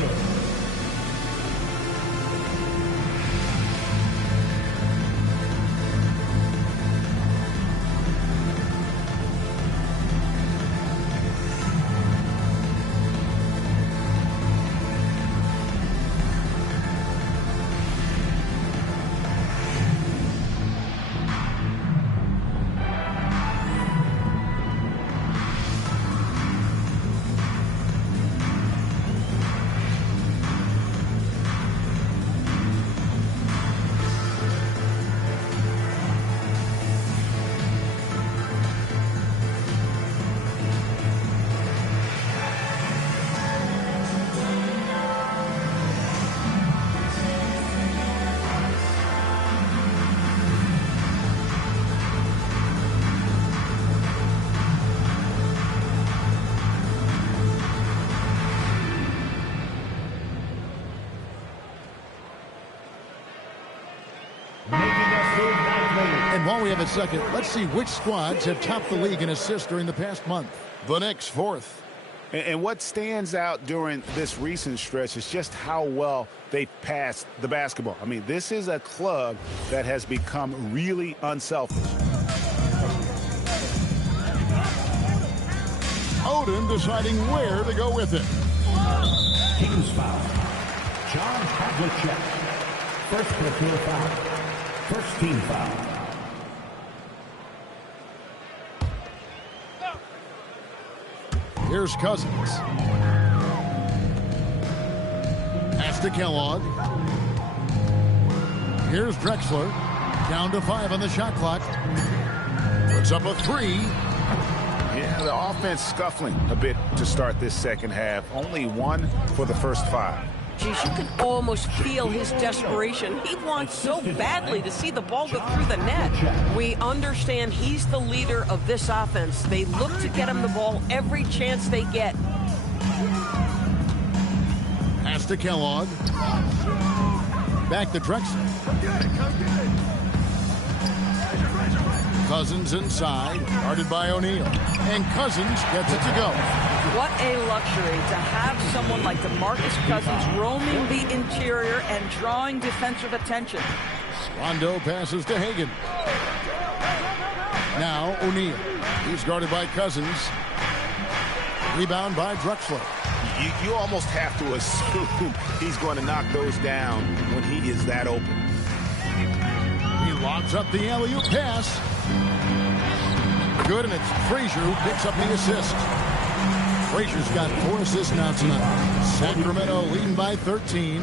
And while we have a second, let's see which squads have topped the league in assists during the past month. The Knicks, 4th. And what stands out during this recent stretch is just how well they passed the basketball. I mean, this is a club that has become really unselfish. Odom deciding where to go with it. Team's foul. John Havlicek. First personal foul. First team foul. Here's Cousins. Pass to Kellogg. Here's Drexler. Down to 5 on the shot clock. Puts up a 3. Yeah, the offense scuffling a bit to start this second half. Only 1 for the first 5. Geez, you can almost feel his desperation. He wants so badly to see the ball go through the net. We understand he's the leader of this offense. They look to get him the ball every chance they get. Pass to Kellogg. Back to Drexler. Cousins inside, guarded by O'Neal. And Cousins gets it to go. What a luxury to have someone like DeMarcus Cousins roaming the interior and drawing defensive attention. Rondo passes to Hagan. Now O'Neal. He's guarded by Cousins. Rebound by Drexler. You almost have to assume he's going to knock those down when he is that open. He lobs up the alley-oop pass. Good, and it's Frazier who picks up the assist. Frazier's got 4 assists now tonight. Sacramento leading by 13.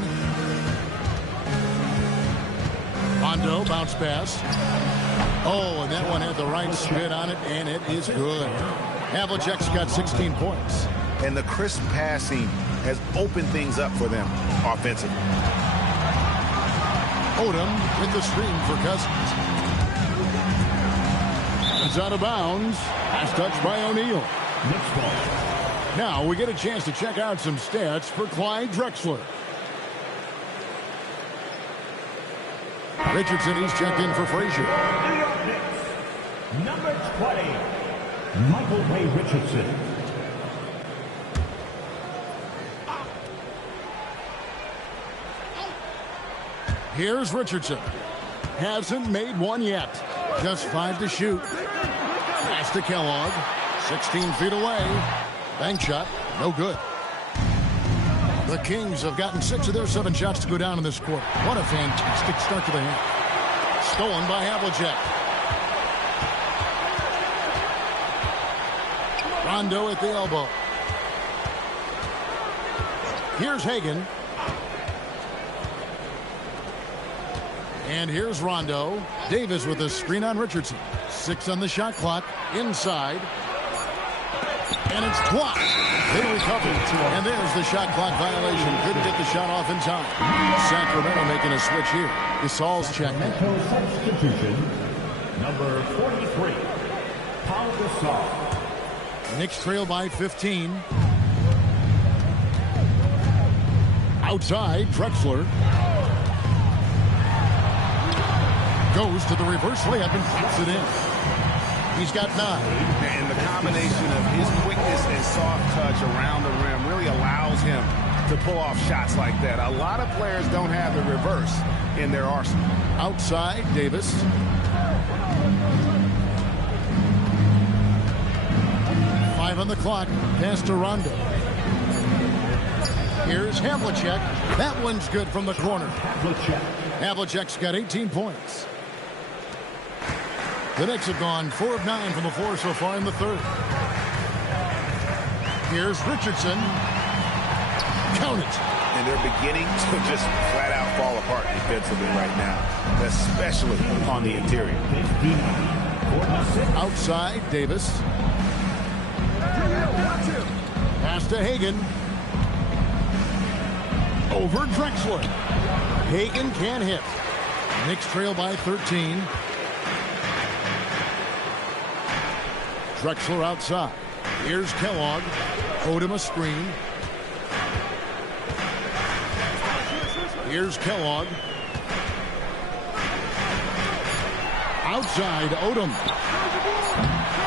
Rondo bounce pass. Oh, and that one had the right spin on it, and it is good. Havlicek's got 16 points. And the crisp passing has opened things up for them offensively. Odom with the screen for Cousins. It's out of bounds. Pass touched by O'Neal. Now we get a chance to check out some stats for Clyde Drexler. Richardson, he's checked in for Frazier. New York Knicks, number 20, Michael Ray Richardson. Here's Richardson. Hasn't made one yet. Just 5 to shoot. Pass to Kellogg. 16 feet away. Bank shot. No good. The Kings have gotten 6 of their 7 shots to go down in this quarter. What a fantastic start to the half. Stolen by Havlicek. Rondo at the elbow. Here's Hagan. And here's Rondo. Davis with a screen on Richardson. 6 on the shot clock. Inside. And it's blocked. They recover. And there's the shot clock violation. Couldn't get the shot off in time. Sacramento making a switch here. Gasol's checked in. Substitution, number 43, Paul Gasol. Knicks trail by 15. Outside, Drexler. Goes to the reverse layup and puts it in. He's got 9. And the combination of his quickness and soft touch around the rim really allows him to pull off shots like that. A lot of players don't have the reverse in their arsenal. Outside, Davis. Five on the clock. Pass to Rondo. Here's Havlicek. That one's good from the corner. Havlicek's got 18 points. The Knicks have gone 4 of 9 from the floor so far in the third. Here's Richardson. Count it. And they're beginning to just flat out fall apart defensively right now, especially on the interior. Outside, Davis. Pass to Hagan. Over Drexler. Hagan can't hit. Knicks trail by 13. Drexler outside. Here's Kellogg. Owed him a screen. Here's Kellogg. Outside, Odom.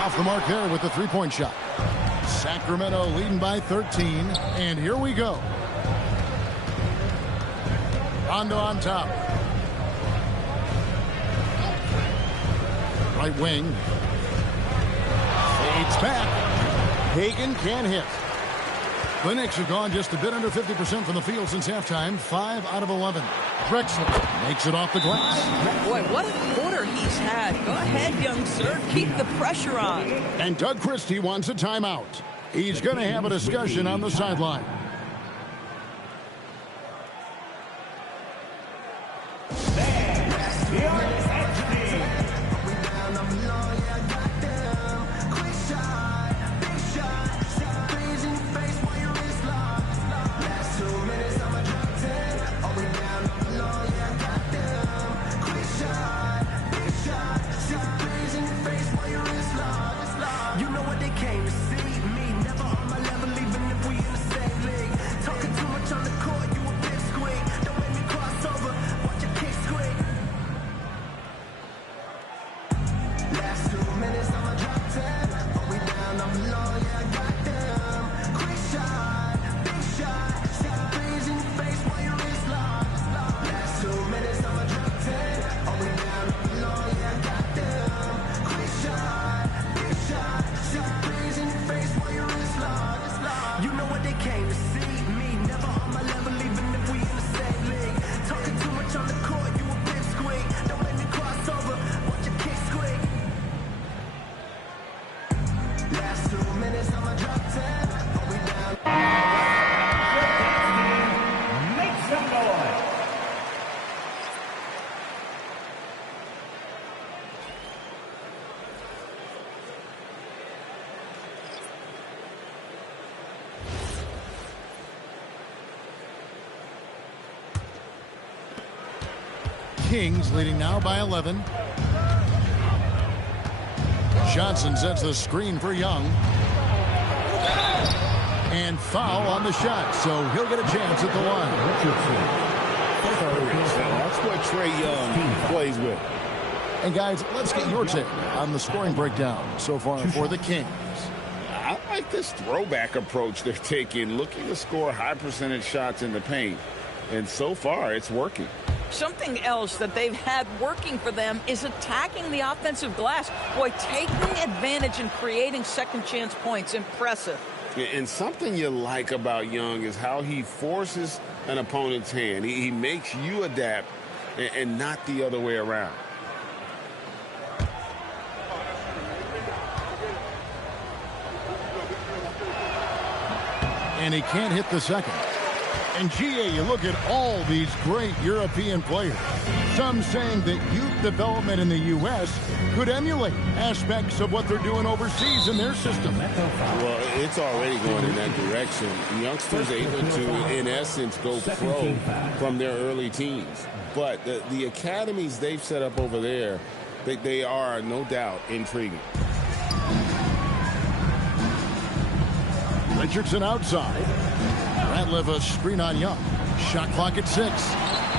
Off the mark there with the three-point shot. Sacramento leading by 13. And here we go. Rondo on top. Right wing. Fades back. Hagan can't hit. The Knicks have gone just a bit under 50% from the field since halftime. 5 out of 11. Drexler makes it off the glass. Boy, what a quarter he's had. Go ahead, young sir. Keep the pressure on. And Doug Christie wants a timeout. He's going to have a discussion on the sideline. Kings leading now by 11. Johnson sets the screen for Young. And foul on the shot, so he'll get a chance at the line. That's what Trae Young plays with. And guys, let's get your take on the scoring breakdown so far for the Kings. I like this throwback approach they're taking, looking to score high percentage shots in the paint. And so far, it's working. Something else that they've had working for them is attacking the offensive glass. Boy, taking advantage and creating second chance points. Impressive. And something you like about Young is how he forces an opponent's hand. He makes you adapt and not the other way around. and he can't hit the second. And GA, you look at all these great European players. Some saying that youth development in the U.S. could emulate aspects of what they're doing overseas in their system. Well, it's already going in that direction. Youngsters able to, in essence, go pro from their early teens. But the academies they've set up over there, they are, no doubt, intriguing. Richardson outside. Ratliff a screen on Young. Shot clock at 6.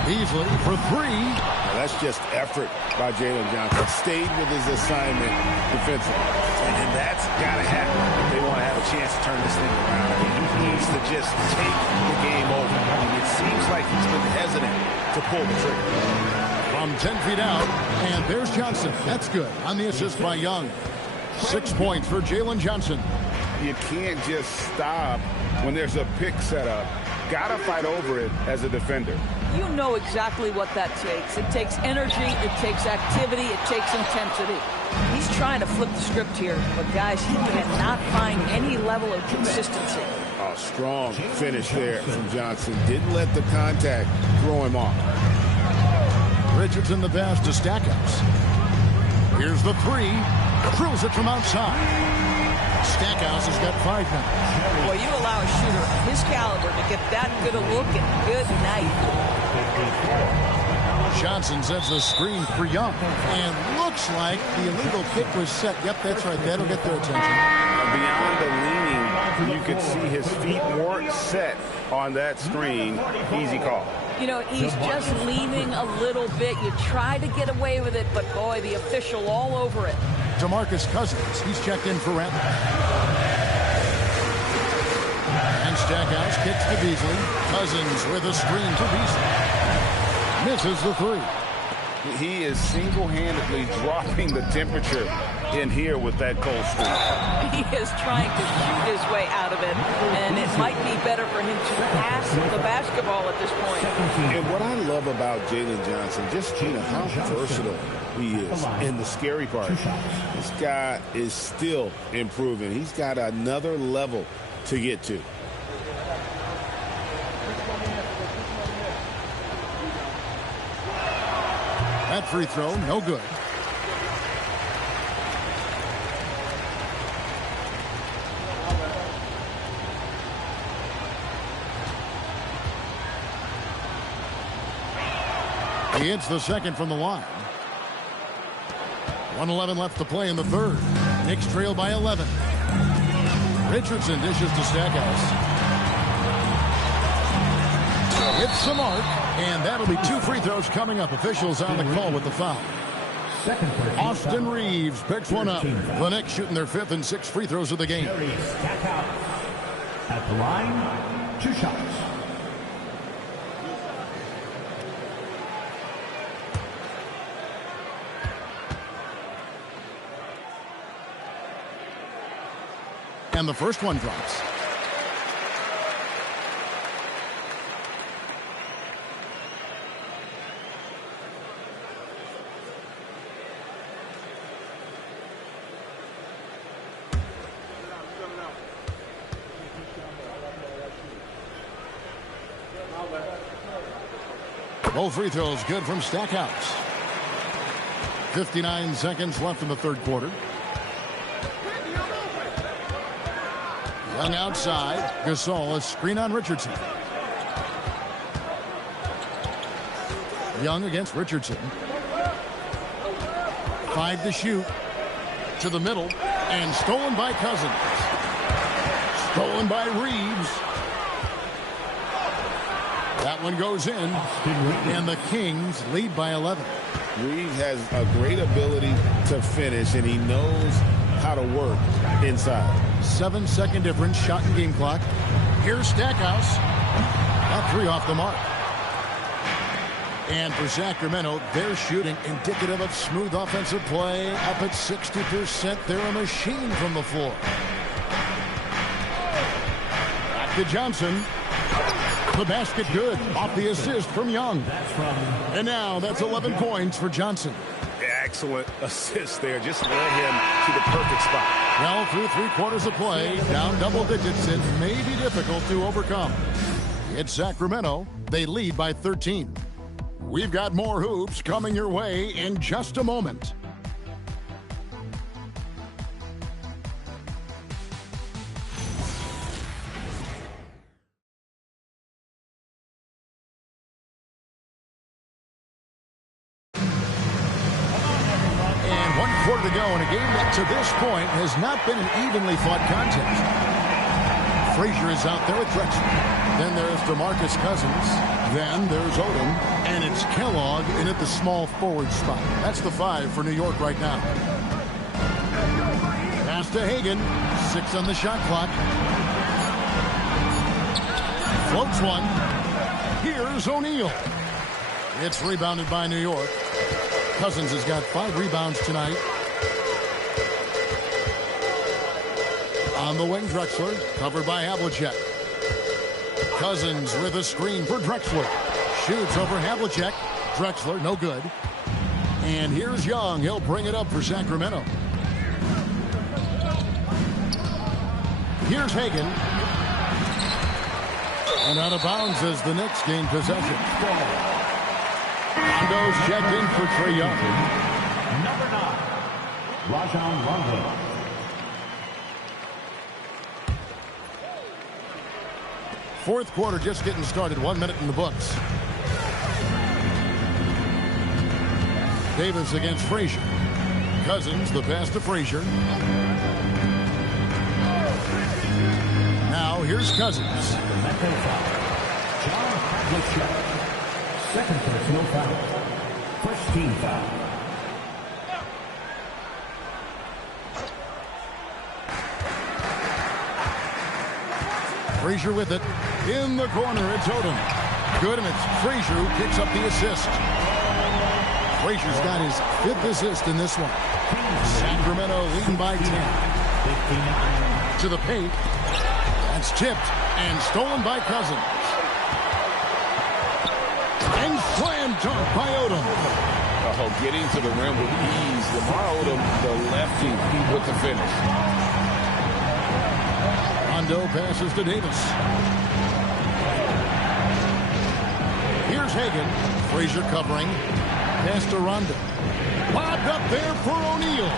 Beasley for 3. Now that's just effort by Jalen Johnson. Stayed with his assignment defensively. And that's got to happen if they want to have a chance to turn this thing around. I mean, he needs to just take the game over. I mean, it seems like he's been hesitant to pull the trigger. From 10 feet out, and there's Johnson. That's good on the assist by Young. 6 points for Jalen Johnson. You can't just stop when there's a pick set up. Gotta fight over it as a defender. You know exactly what that takes. It takes energy, it takes activity, it takes intensity. He's trying to flip the script here, but guys, he cannot find any level of consistency. Oh, strong finish there from Johnson. Didn't let the contact throw him off. Richardson the pass to Stackhouse. Here's the 3. Drills it from outside. Stackhouse has got 5 now. Boy, you allow a shooter of his caliber to get that good a look and good night. Johnson sets the screen for Young. And looks like the illegal kick was set. Yep, that's right. That'll get their attention. Beyond the leaning, you could see his feet weren't set on that screen. Easy call. You know, he's just leaning a little bit. You try to get away with it, but boy, the official all over it. DeMarcus Cousins, he's checked in for Ratliff. And Stackhouse kicks to Beasley. Cousins with a screen to Beasley. Misses the 3. He is single-handedly dropping the temperature in here with that cold streak. He is trying to shoot his way out of it, and it might be better for him to pass the basketball at this point. And what I love about Jalen Johnson, just how versatile he is. And the scary part, this guy is still improving. He's got another level to get to. That free throw, no good. He hits the second from the line. 1:11 left to play in the third. Knicks trail by 11. Richardson dishes to Stackhouse. Hits the mark, and that'll be 2 free throws coming up. Officials on the call with the foul. Austin Reeves picks one up. The Knicks shooting their 5th and 6th free throws of the game. At the line, 2 shots. And the first one drops. Both free throws good from Stackhouse. 59 seconds left in the third quarter. Young outside. Gasol, a screen on Richardson. Young against Richardson. 5 to shoot. To the middle. And stolen by Cousins. Stolen by Reeves. That one goes in. And the Kings lead by 11. Reeves has a great ability to finish, and he knows how to work inside. 7-second difference, shot and game clock. Here's Stackhouse. That 3 off the mark. And for Sacramento, they're shooting indicative of smooth offensive play. Up at 60%. They're a machine from the floor. Back to Johnson. The basket good. Off the assist from Young. And now that's 11 points for Johnson. Yeah, excellent assist there. Just led him to the perfect spot. Well, through 3/4 of play, down double digits, it may be difficult to overcome. It's Sacramento. They lead by 13. We've got more hoops coming your way in just a moment. And 1/4 to go in a game that to this point has not been an evenly fought contest. Frazier is out there with Drexler. Then there's DeMarcus Cousins. Then there's Odom. And it's Kellogg in at the small forward spot. That's the 5 for New York right now. Pass to Hagan. 6 on the shot clock. Floats one. Here's O'Neal. It's rebounded by New York. Cousins has got 5 rebounds tonight. On the wing, Drexler, covered by Havlicek. Cousins with a screen for Drexler. Shoots over Havlicek. Drexler, no good. And here's Young. He'll bring it up for Sacramento. Here's Hagan. And out of bounds as the Knicks gain possession. Rondo's checked in for Trae Young. Number 9, Rajon Rondo. Fourth quarter just getting started. 1 minute in the books. Davis against Frazier. Cousins, the pass to Frazier. Now here's Cousins. John Havlicek. Second personal foul. First team foul. Frazier with it. In the corner, it's Odom. Good, and it's Frazier who picks up the assist. Frazier's got his 5th assist in this one. Sacramento leading by 10. To the paint. That's tipped and stolen by Cousins. And slam dunk by Odom. Oh, getting to the rim with ease. Lamar Odom, the lefty, with the finish. Rondo passes to Davis. Here's Hagan. Frazier covering. Pass to Rondo. Lobbed up there for O'Neal.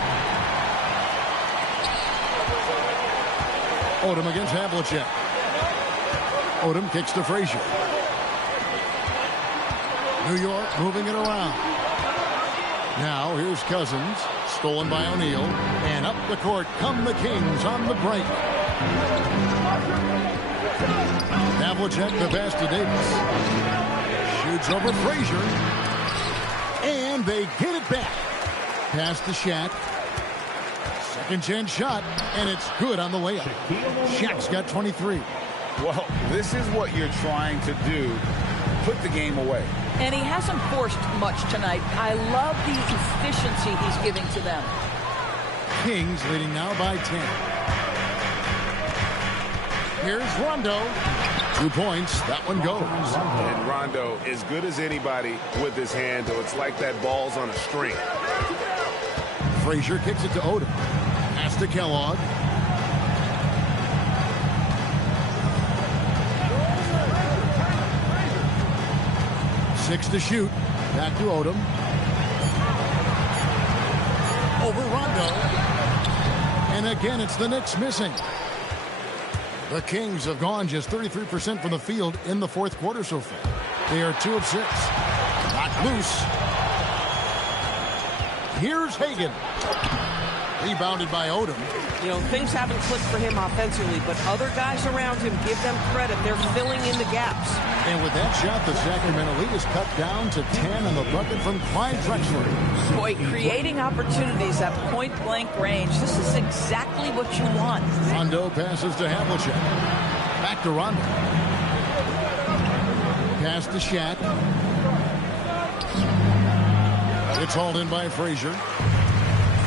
Odom against Havlicek. Odom kicks to Frazier. New York moving it around. Now here's Cousins. Stolen by O'Neal. And up the court come the Kings on the break. Havlicek the pass to Davis. Shoots over Frazier. And they get it back. Pass to Shaq. Second chance shot. And it's good on the layup. Shaq's got 23. Well, this is what you're trying to do. Put the game away. And he hasn't forced much tonight. I love the efficiency he's giving to them. Kings leading now by 10. Here's Rondo. 2 points. That one goes. And Rondo, as good as anybody with his handle, it's like that ball's on a string. Frazier kicks it to Odom. Pass to Kellogg. Six to shoot. Back to Odom. Over Rondo. And again, it's the Knicks missing. The Kings have gone just 33% from the field in the fourth quarter so far. They are 2 of 6. Knocked loose. Here's Hagan. Rebounded by Odom. You know, things haven't clicked for him offensively, but other guys around him, give them credit. They're filling in the gaps. And with that shot, the Sacramento lead is cut down to 10 on the bucket from Clyde Drexler. Boy, creating opportunities at point-blank range. This is exactly what you want. Rondo passes to Havlicek. Back to Rondo. Pass to Shaq. It's hauled in by Frazier.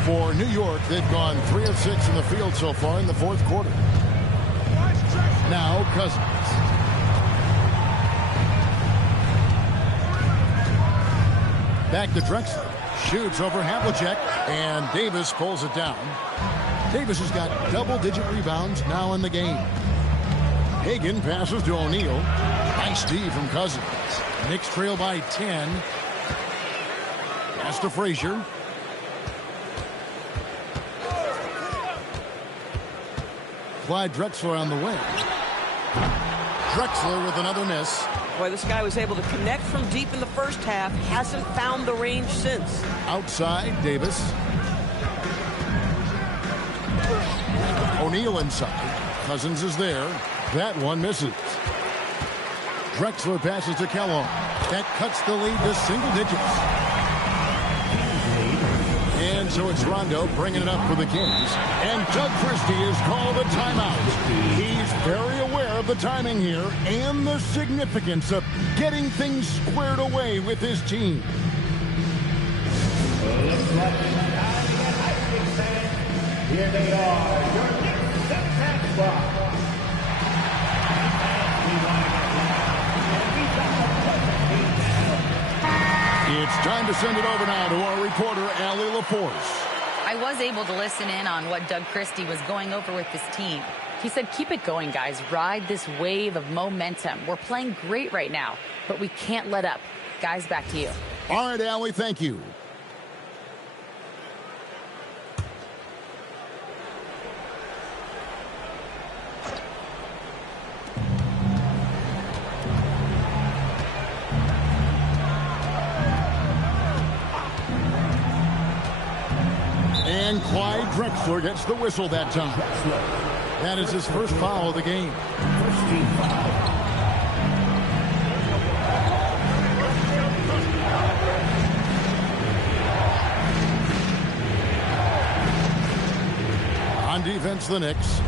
For New York, they've gone 3 of 6 in the field so far in the fourth quarter. Now Cousins. Back to Drexler. Shoots over Havlicek, and Davis pulls it down. Davis has got double-digit rebounds now in the game. Hagan passes to O'Neal. Nice D from Cousins. Knicks trail by 10. Pass to Frazier. Clyde Drexler on the wing. Drexler with another miss. Boy, this guy was able to connect from deep in the first half. Hasn't found the range since. Outside, Davis. O'Neal inside. Cousins is there. That one misses. Drexler passes to Kellogg. That cuts the lead to single digits. And so it's Rondo bringing it up for the Kings. And Doug Christie has called a timeout. He's very aware of the timing here and the significance of getting things squared away with his team. Looks like here they are, your Knicks attack squad. It's time to send it over now to our reporter, Allie LaForce. I was able to listen in on what Doug Christie was going over with this team. He said, keep it going, guys. Ride this wave of momentum. We're playing great right now, but we can't let up. Guys, back to you. All right, Allie, thank you. And Clyde Drexler gets the whistle that time. That is his first foul of the game. On defense, the Knicks.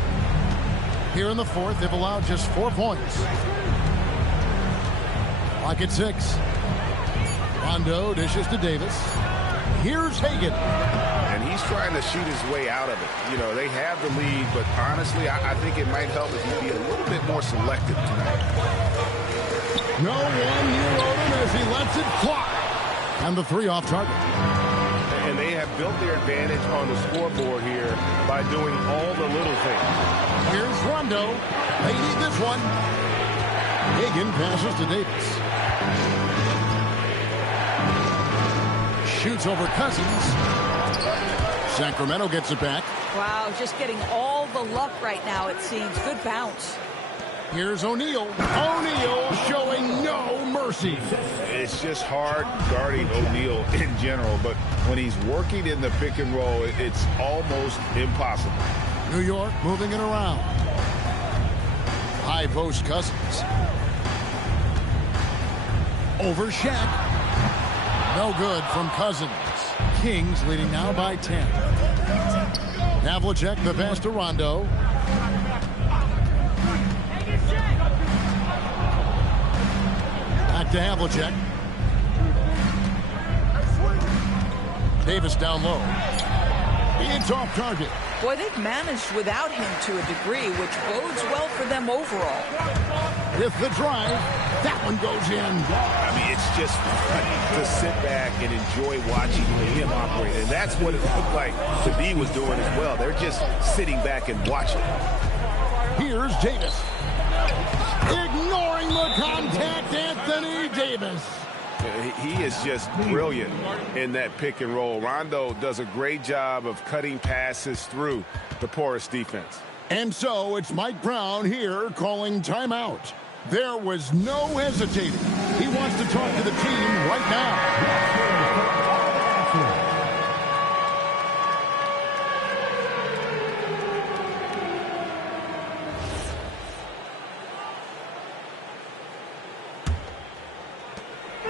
Here in the fourth, they've allowed just 4 points. Clock at 6. Rondo dishes to Davis. Here's Hagan. And he's trying to shoot his way out of it. You know, they have the lead, but honestly, I think it might help if he be a little bit more selective tonight. No one near Odom as he lets it fly. And the 3 off target. And they have built their advantage on the scoreboard here by doing all the little things. Here's Rondo. They need this one. Hagan passes to Davis. Shoots over Cousins. Sacramento gets it back. Wow, just getting all the luck right now, it seems. Good bounce. Here's O'Neal. O'Neal showing no mercy. It's just hard guarding O'Neal in general, but when he's working in the pick and roll, it's almost impossible. New York moving it around. High post Cousins. Over Shaq. No good from Cousins. Kings leading now by 10. Havlicek the pass to Rondo. Back to Havlicek. Davis down low. It's off target. Boy, they've managed without him to a degree, which bodes well for them overall. With the drive, that one goes in. I mean, it's just fun to sit back and enjoy watching him operate. And that's what it looked like the D was doing as well. They're just sitting back and watching. Here's Davis. Ignoring the contact, Anthony Davis. He is just brilliant in that pick and roll. Rondo does a great job of cutting passes through the porous defense. And so it's Mike Brown here calling timeout. There was no hesitating. He wants to talk to the team right now.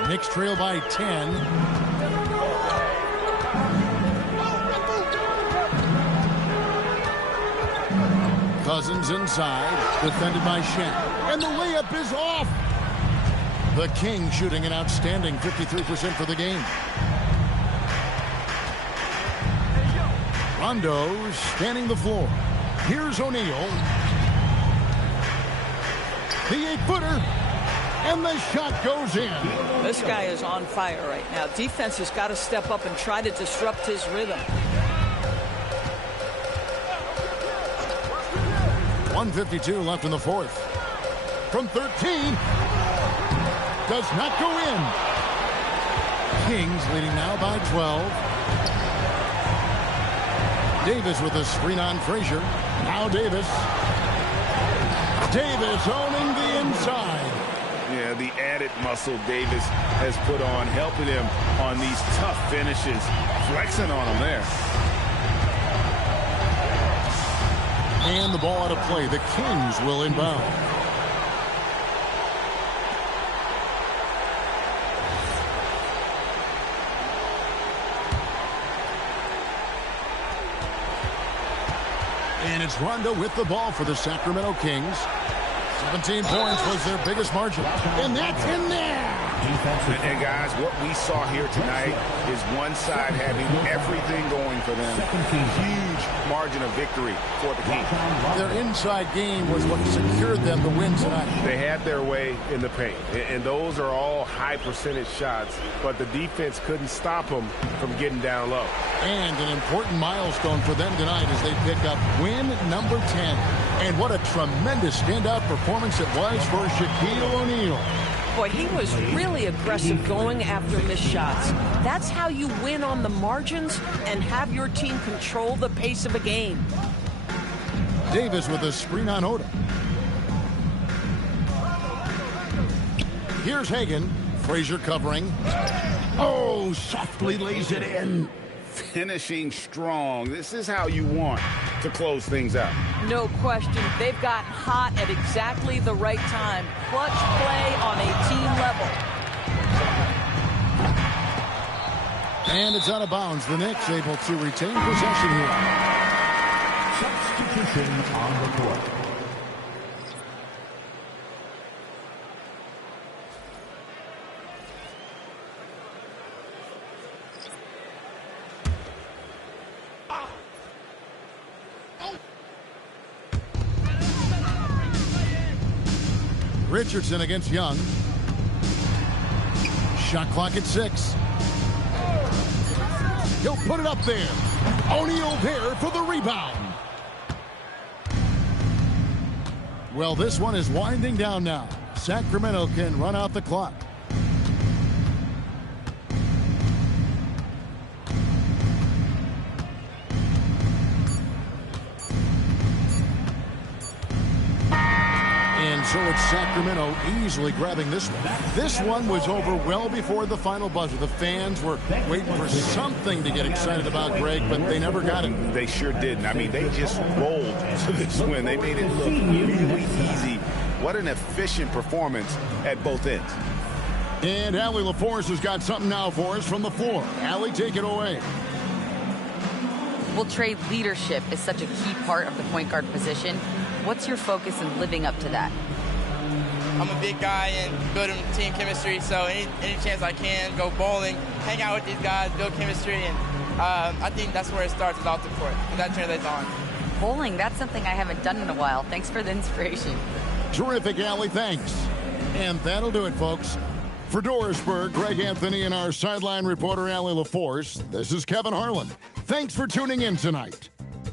Knicks trail by 10. Cousins inside, defended by Shaq. And the layup is off. The Kings shooting an outstanding 53% for the game. Rondo scanning the floor. Here's O'Neal. The 8-footer. And the shot goes in. This guy is on fire right now. Defense has got to step up and try to disrupt his rhythm. 1:52 left in the fourth. From 13. Does not go in. Kings leading now by 12. Davis with a screen on Frazier. Now Davis. Davis owning the inside. Yeah, the added muscle Davis has put on, helping him on these tough finishes. Flexing on him there. And the ball out of play. The Kings will inbound. And it's Rondo with the ball for the Sacramento Kings. 17 points was their biggest margin. And that's in there. And guys, what we saw here tonight is one side having everything going for them. Huge margin of victory for the Kings. Their inside game was what secured them the win tonight. They had their way in the paint, and those are all high percentage shots, but the defense couldn't stop them from getting down low. And an important milestone for them tonight as they pick up win number 10. And what a tremendous standout performance it was for Shaquille O'Neal. Boy, he was really aggressive going after missed shots. That's how you win on the margins and have your team control the pace of a game. Davis with a screen on Oda. Here's Hagan. Frazier covering. Oh, softly lays it in. Finishing strong. This is how you want to close things out. No question. They've gotten hot at exactly the right time. Clutch play on a team level. And it's out of bounds. The Knicks able to retain possession here. Substitution on the court. Richardson against Young. Shot clock at 6. He'll put it up there. O'Neal there for the rebound. Well, this one is winding down now. Sacramento can run out the clock. And so it's Sacramento easily grabbing this one. This one was over well before the final buzzer. The fans were waiting for something to get excited about, Greg, but they never got it. They sure didn't. I mean, they just rolled to this win. They made it look really easy. What an efficient performance at both ends. And Allie LaForce has got something now for us from the floor. Allie, take it away. Well, Trey, leadership is such a key part of the point guard position. What's your focus in living up to that? I'm a big guy and building team chemistry, so any chance I can, go bowling, hang out with these guys, build chemistry, and I think that's where it starts is off the court, and that translates on. Bowling, that's something I haven't done in a while. Thanks for the inspiration. Terrific, Allie, thanks. And that'll do it, folks. For Dorisburg, Greg Anthony, and our sideline reporter, Allie LaForce, this is Kevin Harlan. Thanks for tuning in tonight.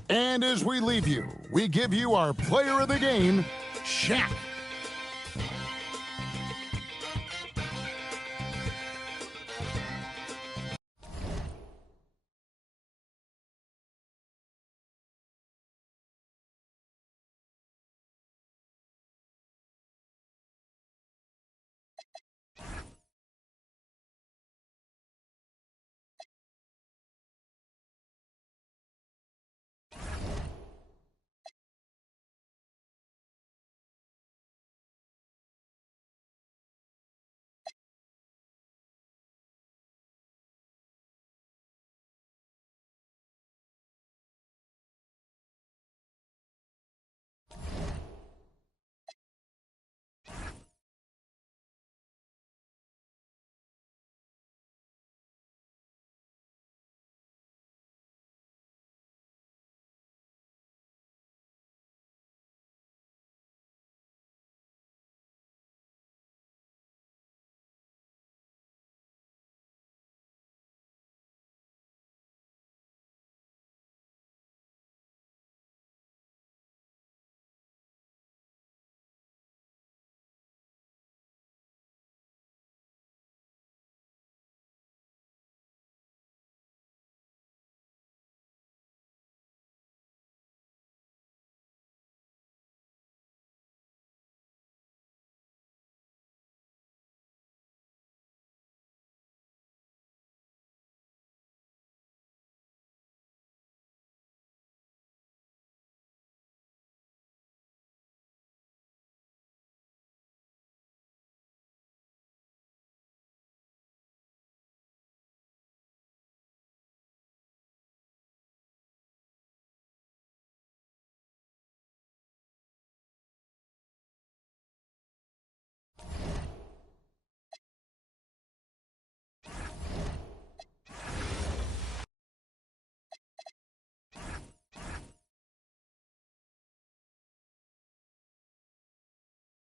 And as we leave you, we give you our player of the game, Shaq.